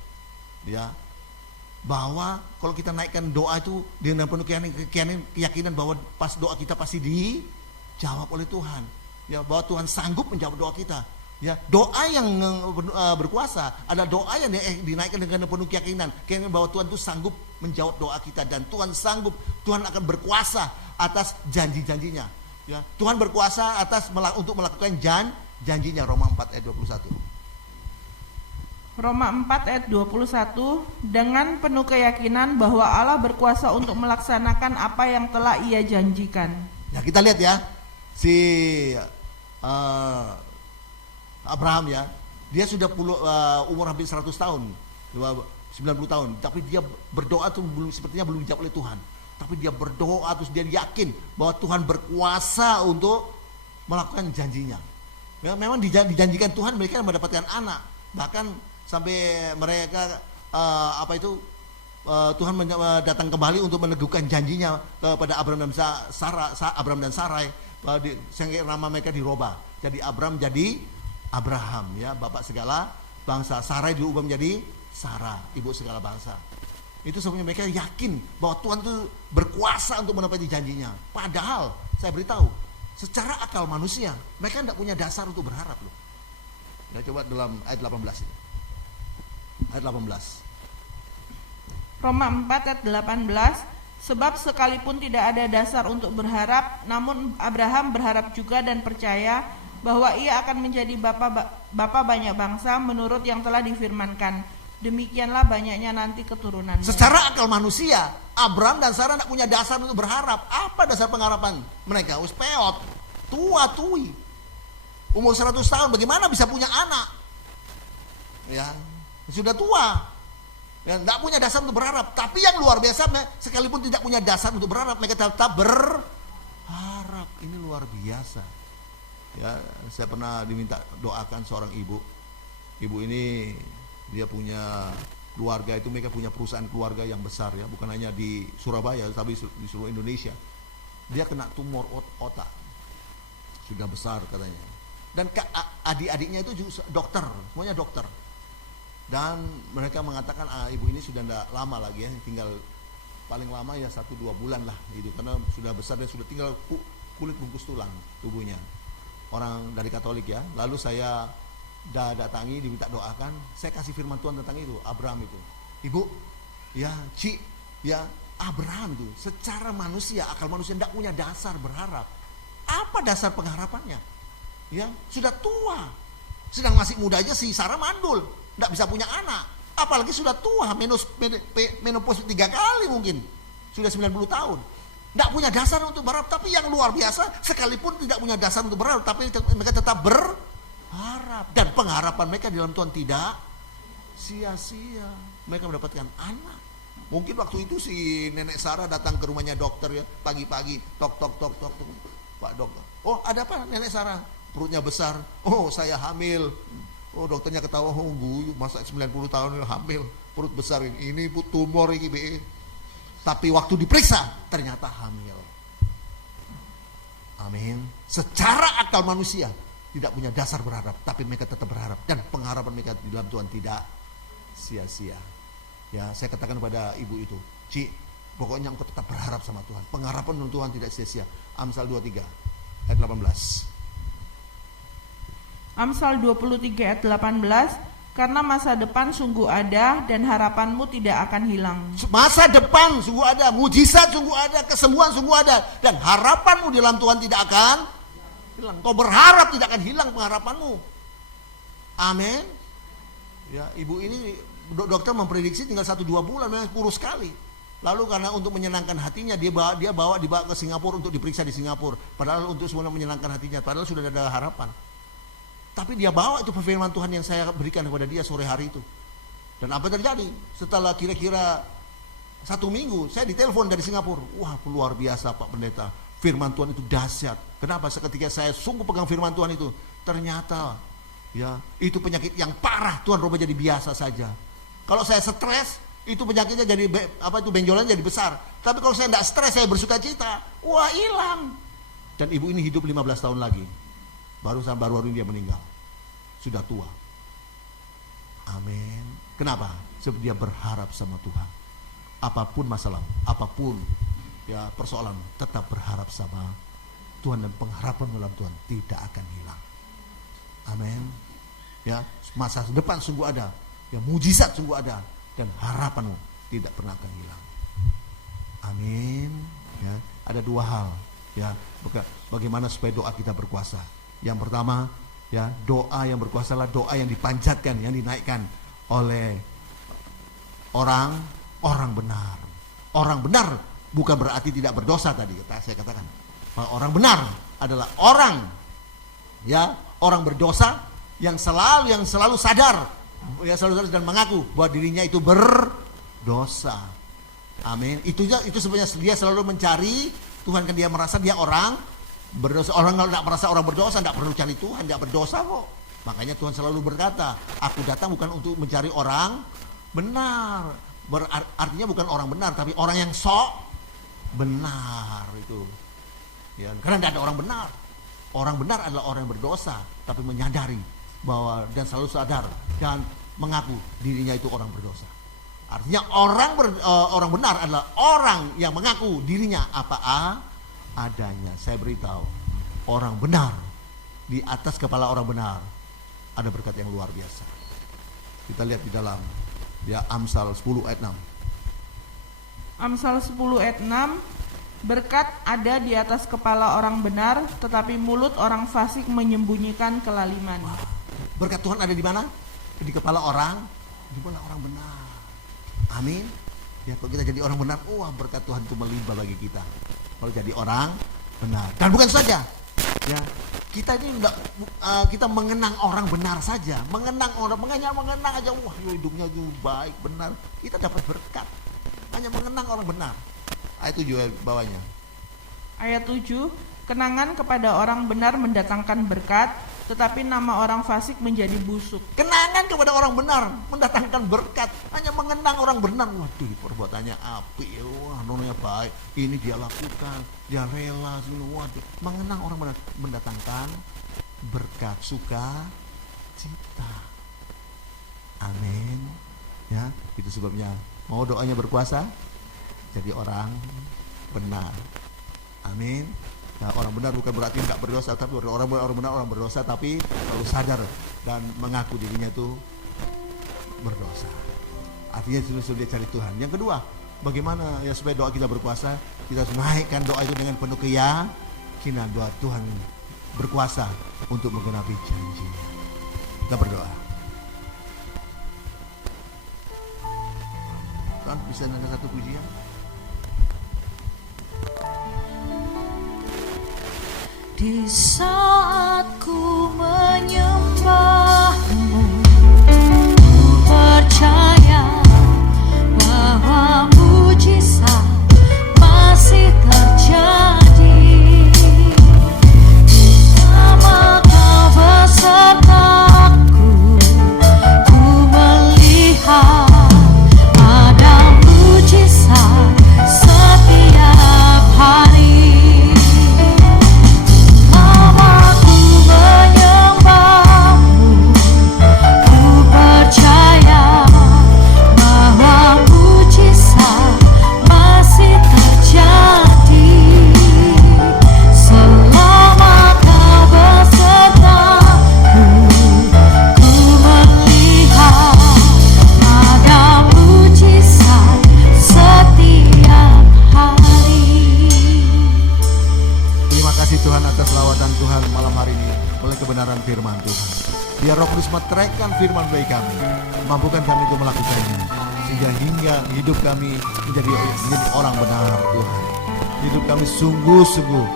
Ya. Bahwa kalau kita naikkan doa itu dengan penuh keyakinan bahwa pas doa kita pasti dijawab oleh Tuhan. Ya, bahwa Tuhan sanggup menjawab doa kita. Ya, doa yang berkuasa adalah doa yang dinaikkan dengan penuh keyakinan bahwa Tuhan itu sanggup menjawab doa kita, dan Tuhan sanggup, Tuhan akan berkuasa atas janji-janjinya. Ya, Tuhan berkuasa untuk melakukan janjinya. Roma 4 ayat 21. Roma 4 ayat 21, dengan penuh keyakinan bahwa Allah berkuasa untuk melaksanakan apa yang telah Ia janjikan. Ya, kita lihat ya, si Abraham ya, dia sudah umur hampir 100 tahun. 90 tahun, tapi dia berdoa tuh sepertinya belum dijawab oleh Tuhan. Tapi dia berdoa terus dia yakin bahwa Tuhan berkuasa untuk melakukan janjinya. Ya, memang dijanjikan Tuhan mereka mendapatkan anak. Bahkan sampai mereka Tuhan datang kembali untuk meneguhkan janjinya kepada Abraham dan Sarai. Sehingga nama mereka dirubah. Jadi Abraham jadi Abraham, ya, bapak segala bangsa. Sarai diubah menjadi Sarah, ibu segala bangsa. Itu sebenarnya mereka yakin bahwa Tuhan itu berkuasa untuk menepati janjinya. Padahal saya beritahu, secara akal manusia mereka tidak punya dasar untuk berharap loh. Ya, coba dalam ayat 18 ini. Ayat 18. Roma 4 ayat 18, sebab sekalipun tidak ada dasar untuk berharap, namun Abraham berharap juga dan percaya bahwa ia akan menjadi bapa banyak bangsa menurut yang telah difirmankan. Demikianlah banyaknya nanti keturunannya. Secara akal manusia, Abraham dan Sarah tidak punya dasar untuk berharap. Apa dasar pengharapan mereka? Peot, tua tui, umur 100 tahun, bagaimana bisa punya anak? Ya, sudah tua. Ya, tidak punya dasar untuk berharap. Tapi yang luar biasa, sekalipun tidak punya dasar untuk berharap, mereka tetap berharap. Ini luar biasa. Ya, saya pernah diminta doakan seorang ibu. Ibu ini dia punya keluarga, itu mereka punya perusahaan keluarga yang besar, ya, bukan hanya di Surabaya tapi di seluruh Indonesia. Dia kena tumor otak, sudah besar katanya. Dan adik-adiknya itu juga dokter, semuanya dokter. Dan mereka mengatakan ibu ini sudah tidak lama lagi, ya, tinggal paling lama ya 1-2 bulan lah itu, karena sudah besar dan sudah tinggal kulit bungkus tulang tubuhnya. Orang dari Katolik, ya. Lalu saya datangi, diminta doakan, saya kasih firman Tuhan tentang itu, Abraham itu. Ibu, ya, Ci, ya, Abraham itu secara manusia, akal manusia tidak punya dasar berharap. Apa dasar pengharapannya? Ya, sudah tua. Sedang masih muda aja si Sarah mandul, tidak bisa punya anak. Apalagi sudah tua, menopause 3 kali mungkin. Sudah 90 tahun. Tidak punya dasar untuk berharap. Tapi yang luar biasa, sekalipun tidak punya dasar untuk berharap, tapi mereka tetap berharap. Dan pengharapan mereka di dalam Tuhan tidak sia-sia. Mereka mendapatkan anak. Mungkin waktu itu si nenek Sarah datang ke rumahnya dokter, ya, pagi-pagi, tok. Pak dokter, oh ada apa nenek Sarah? Perutnya besar. Oh saya hamil. Oh dokternya ketawa, oh bu, masa 90 tahun hamil, perut besar ini bu, tumor ini be. Tapi waktu diperiksa ternyata hamil. Amin. Secara akal manusia tidak punya dasar berharap, tapi mereka tetap berharap, dan pengharapan mereka di dalam Tuhan tidak sia-sia. Ya, saya katakan kepada ibu itu, Ci, pokoknya engkau tetap berharap sama Tuhan. Pengharapan dalam Tuhan tidak sia-sia. Amsal 23 ayat 18. Amsal 23 ayat 18, karena masa depan sungguh ada dan harapanmu tidak akan hilang. Masa depan sungguh ada, mujizat sungguh ada, kesembuhan sungguh ada, dan harapanmu di dalam Tuhan tidak akan hilang. Kau berharap tidak akan hilang pengharapanmu. Amin. Ya, ibu ini dokter memprediksi tinggal 1-2 bulan, memang kurus sekali. Lalu karena untuk menyenangkan hatinya dibawa ke Singapura untuk diperiksa di Singapura. Padahal untuk semua menyenangkan hatinya, padahal sudah ada harapan. Tapi dia bawa itu firman Tuhan yang saya berikan kepada dia sore hari itu. Dan apa terjadi? Setelah kira-kira 1 minggu, saya ditelepon dari Singapura. Wah, luar biasa Pak Pendeta. Firman Tuhan itu dahsyat. Kenapa? Seketika saya sungguh pegang firman Tuhan itu, ternyata ya itu penyakit yang parah Tuhan rubah jadi biasa saja. Kalau saya stres, itu penyakitnya jadi benjolannya jadi besar. Tapi kalau saya tidak stres, saya bersuka cita, wah hilang. Dan ibu ini hidup 15 tahun lagi. Baru ini dia meninggal. Sudah tua. Amin. Kenapa? Sebab dia berharap sama Tuhan. Apapun masalah, apapun ya persoalan, tetap berharap sama Tuhan, dan pengharapan dalam Tuhan tidak akan hilang. Amin. Ya, masa depan sungguh ada, ya mujizat sungguh ada, dan harapanmu tidak pernah akan hilang. Amin. Ya, ada 2 hal, ya, bagaimana supaya doa kita berkuasa. Yang pertama, ya, doa yang berkuasa adalah doa yang dipanjatkan, yang dinaikkan oleh orang benar. Orang benar bukan berarti tidak berdosa tadi saya katakan. Orang benar adalah orang berdosa yang selalu sadar Ya, selalu sadar dan mengaku bahwa dirinya itu berdosa. Amin. Itu sebenarnya dia selalu mencari Tuhan, kan dia merasa dia orang berdosa. Orang kalau tidak merasa orang berdosa tidak perlu cari Tuhan, tidak berdosa kok. Makanya Tuhan selalu berkata, aku datang bukan untuk mencari orang benar. Artinya bukan orang benar, tapi orang yang sok benar itu. Ya, karena tidak ada orang benar. Orang benar adalah orang yang berdosa, tapi menyadari bahwa dan selalu sadar dan mengaku dirinya itu orang berdosa. Artinya orang benar adalah orang yang mengaku dirinya apa adanya. Saya beritahu, orang benar, di atas kepala orang benar ada berkat yang luar biasa. Kita lihat di dalam Amsal 10 ayat 6. Amsal 10 ayat 6, berkat ada di atas kepala orang benar, tetapi mulut orang fasik menyembunyikan kelaliman. Berkat Tuhan ada di mana? Di kepala orang benar. Amin. Ya, kalau kita jadi orang benar, wah berkat Tuhan itu melimpah bagi kita. Kalau jadi orang benar. Dan bukan saja, ya, kita ini kita mengenang orang benar saja, mengenang aja, wah hidupnya itu baik benar. Kita dapat berkat. Hanya mengenang orang benar. Ayat 7 bawahnya. Ayat 7, kenangan kepada orang benar mendatangkan berkat, tetapi nama orang fasik menjadi busuk. Kenangan kepada orang benar mendatangkan berkat. Hanya mengenang orang benar, waduh perbuatannya apik, wah nonanya baik, ini dia lakukan, dia rela, waduh. Mengenang orang benar mendatangkan berkat, suka cita. Amin. Ya, itu sebabnya mau doanya berkuasa, jadi orang benar. Amin. Nah, orang benar bukan berarti nggak berdosa, tapi orang benar orang berdosa tapi harus sadar dan mengaku dirinya itu berdosa. Artinya sudah dia cari Tuhan. Yang kedua, bagaimana ya supaya doa kita berkuasa? Kita harus naikkan doa itu dengan penuh keyakinan bahwa Tuhan berkuasa untuk menggenapi janji-Nya. Kita berdoa. Tuhan, bisa ada satu pujian? Di saat ku menyembahmu, ku percaya bahwa mujizat masih terjadi. Bersama Kau besertaku, ku melihat ada mujizat setiap hari. Firman Tuhan. Biar Roh Kudus meteraikan firman bagi kami, mampukan kami untuk melakukannya, sehingga hingga hidup kami menjadi orang benar Tuhan. Hidup kami sungguh-sungguh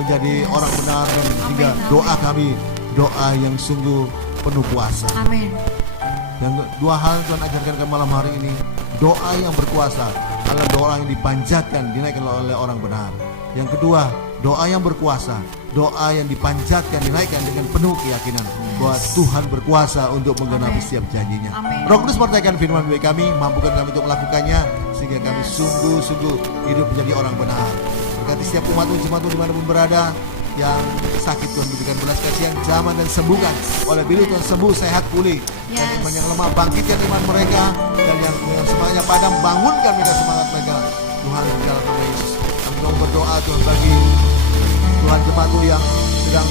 menjadi orang benar, dan sehingga doa kami doa yang sungguh penuh kuasa. Amin. Dan dua hal Tuhan ajarkan kami malam hari ini. Doa yang berkuasa adalah doa yang dipanjatkan, dinaikkan oleh orang benar. Yang kedua, doa yang berkuasa, doa yang dipanjatkan, dinaikkan dengan penuh keyakinan bahwa Tuhan berkuasa untuk menggenapi setiap janji-Nya. Roh Kudus menyertakan firman bagi kami, mampukan kami untuk melakukannya, sehingga kami sungguh-sungguh hidup menjadi orang benar. Berkati setiap umat-Mu, jemaat-Mu dimanapun berada, yang sakit Tuhan berikan belas kasihan, jamah dan sembuhkan. Oleh bilu Tuhan sembuh, sehat, pulih. Dan iman yang lemah bangkitkan iman mereka, dan yang semangatnya padam bangunkan mereka semangat mereka. Tuhan di dalam nama Yesus, kami mau berdoa Tuhan bagi Tuhan jemaat yang sedang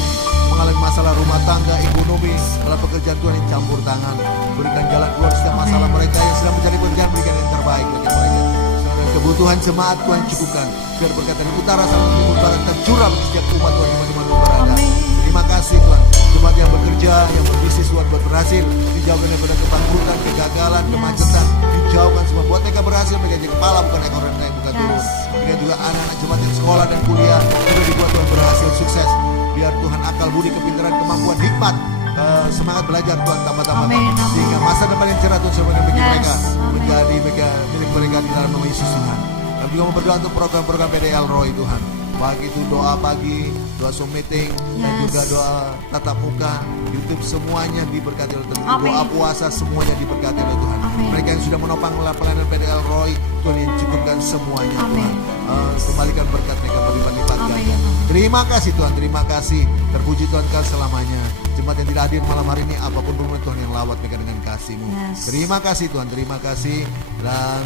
mengalami masalah rumah tangga, ekonomi, dalam pekerjaan Tuhan yang campur tangan. Berikan jalan keluar setiap masalah mereka yang sedang mencari pekerjaan, berikan yang terbaik bagi mereka. Dan kebutuhan jemaat Tuhan cukupkan. Biar berkat dari utara sampai timur barat tercurah bagi setiap umat Tuhan dimana-mana berada. Terima kasih Tuhan. Jemaat yang bekerja, yang berbisnis Tuhan buat berhasil, dijauhkan daripada kebangkrutan, kegagalan, kemacetan, dijauhkan semua. Buat mereka berhasil, mereka jadi kepala bukan ekor, dan naik bukan turun. Dan juga anak-anak jemaat yang sekolah dan kuliah juga dibuat Tuhan berhasil sukses. Biar Tuhan akal budi, kepintaran, kemampuan, hikmat semangat belajar Tuhan, tambah-tambah Amin, amin. sehingga masa depan yang cerah Tuhan semuanya bagi Yes, mereka amin. menjadi milik mereka di dalam nama Yesus Tuhan. Kami juga mau berdoa untuk program-program PDL Roy Tuhan, baik itu doa pagi, doa Zoom meeting, dan Yes. juga doa tatap muka, YouTube, semuanya diberkati oleh Tuhan. Amin. Doa puasa semuanya diberkati oleh Tuhan. Amin. Mereka yang sudah menopang pelayanan PDL Roy, Tuhan yang cukupkan semuanya Amin. Tuhan. Kembalikan berkat mereka berlipat-lipat Amin. ganda. Terima kasih Tuhan, terima kasih. Terpuji Tuhan kau selamanya. Jemaat yang tidak hadir malam hari ini, apapun pun Tuhan yang lawat mereka dengan kasih-Mu. Yes. Terima kasih Tuhan, terima kasih. Dan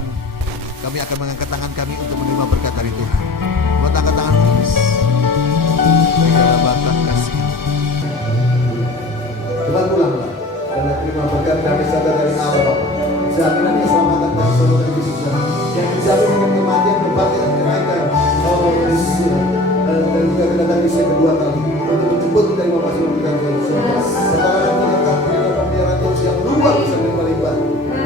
kami akan mengangkat tangan kami untuk menerima berkat dari Tuhan. Buat angkat tangan please. Berikanlah berkat kasih. Tuhan pulanglah dan terima berkat dari sadar dari Allah Bapa. Saat ini selamatkan dan selamatkan Yesus yang menjamin dengan kematian berbakti dan kenaikan. Oh Yesus dan juga kedatangan Yesus yang kedua kali untuk menjemput dari Bapa Surga dan Yesus. Sekarang menyertakan pemeliharaan Yesus yang luar biasa berlipat.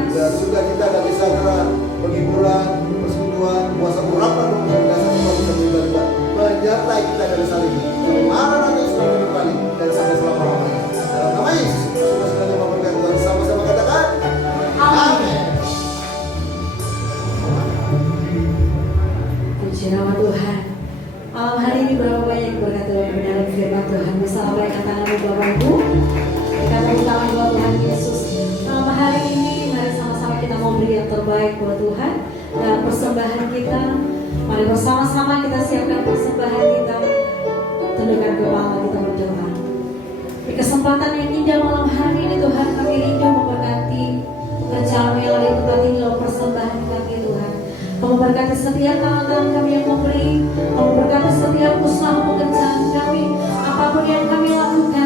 Dan sudah kita dari sadar penghiburan, persekutuan, puasa murapan dan dasar semua bisa berlipat. Menyertai kita dari saat ini. Kemarin nanti selalu kembali dan sampai selama-lamanya. Dalam nama Yesus, semua sekali memberkati Tuhan. Sama-sama katakan, Amin. Puji nama Tuhan. Malam hari ini berapa banyak berkat oleh kebenaran firman Tuhan. Bersama lambaikan tanganmu Bapak Ibu. Kita tepuk tangan buat Tuhan Yesus. Malam hari ini mari sama-sama kita mau beri yang terbaik buat Tuhan. Dan persembahan kita, mari bersama-sama kita siapkan persembahan kita. Tundukkan kepala kita berdoa. Di kesempatan yang indah malam hari ini Tuhan, kami rindu memberkati pekerjaan yang ada di tempat ini, lalu persembahan kami Tuhan. Kamu berkati setiap tangan kami yang memberi, kamu berkati setiap usaha pekerjaan kami, apapun yang kami lakukan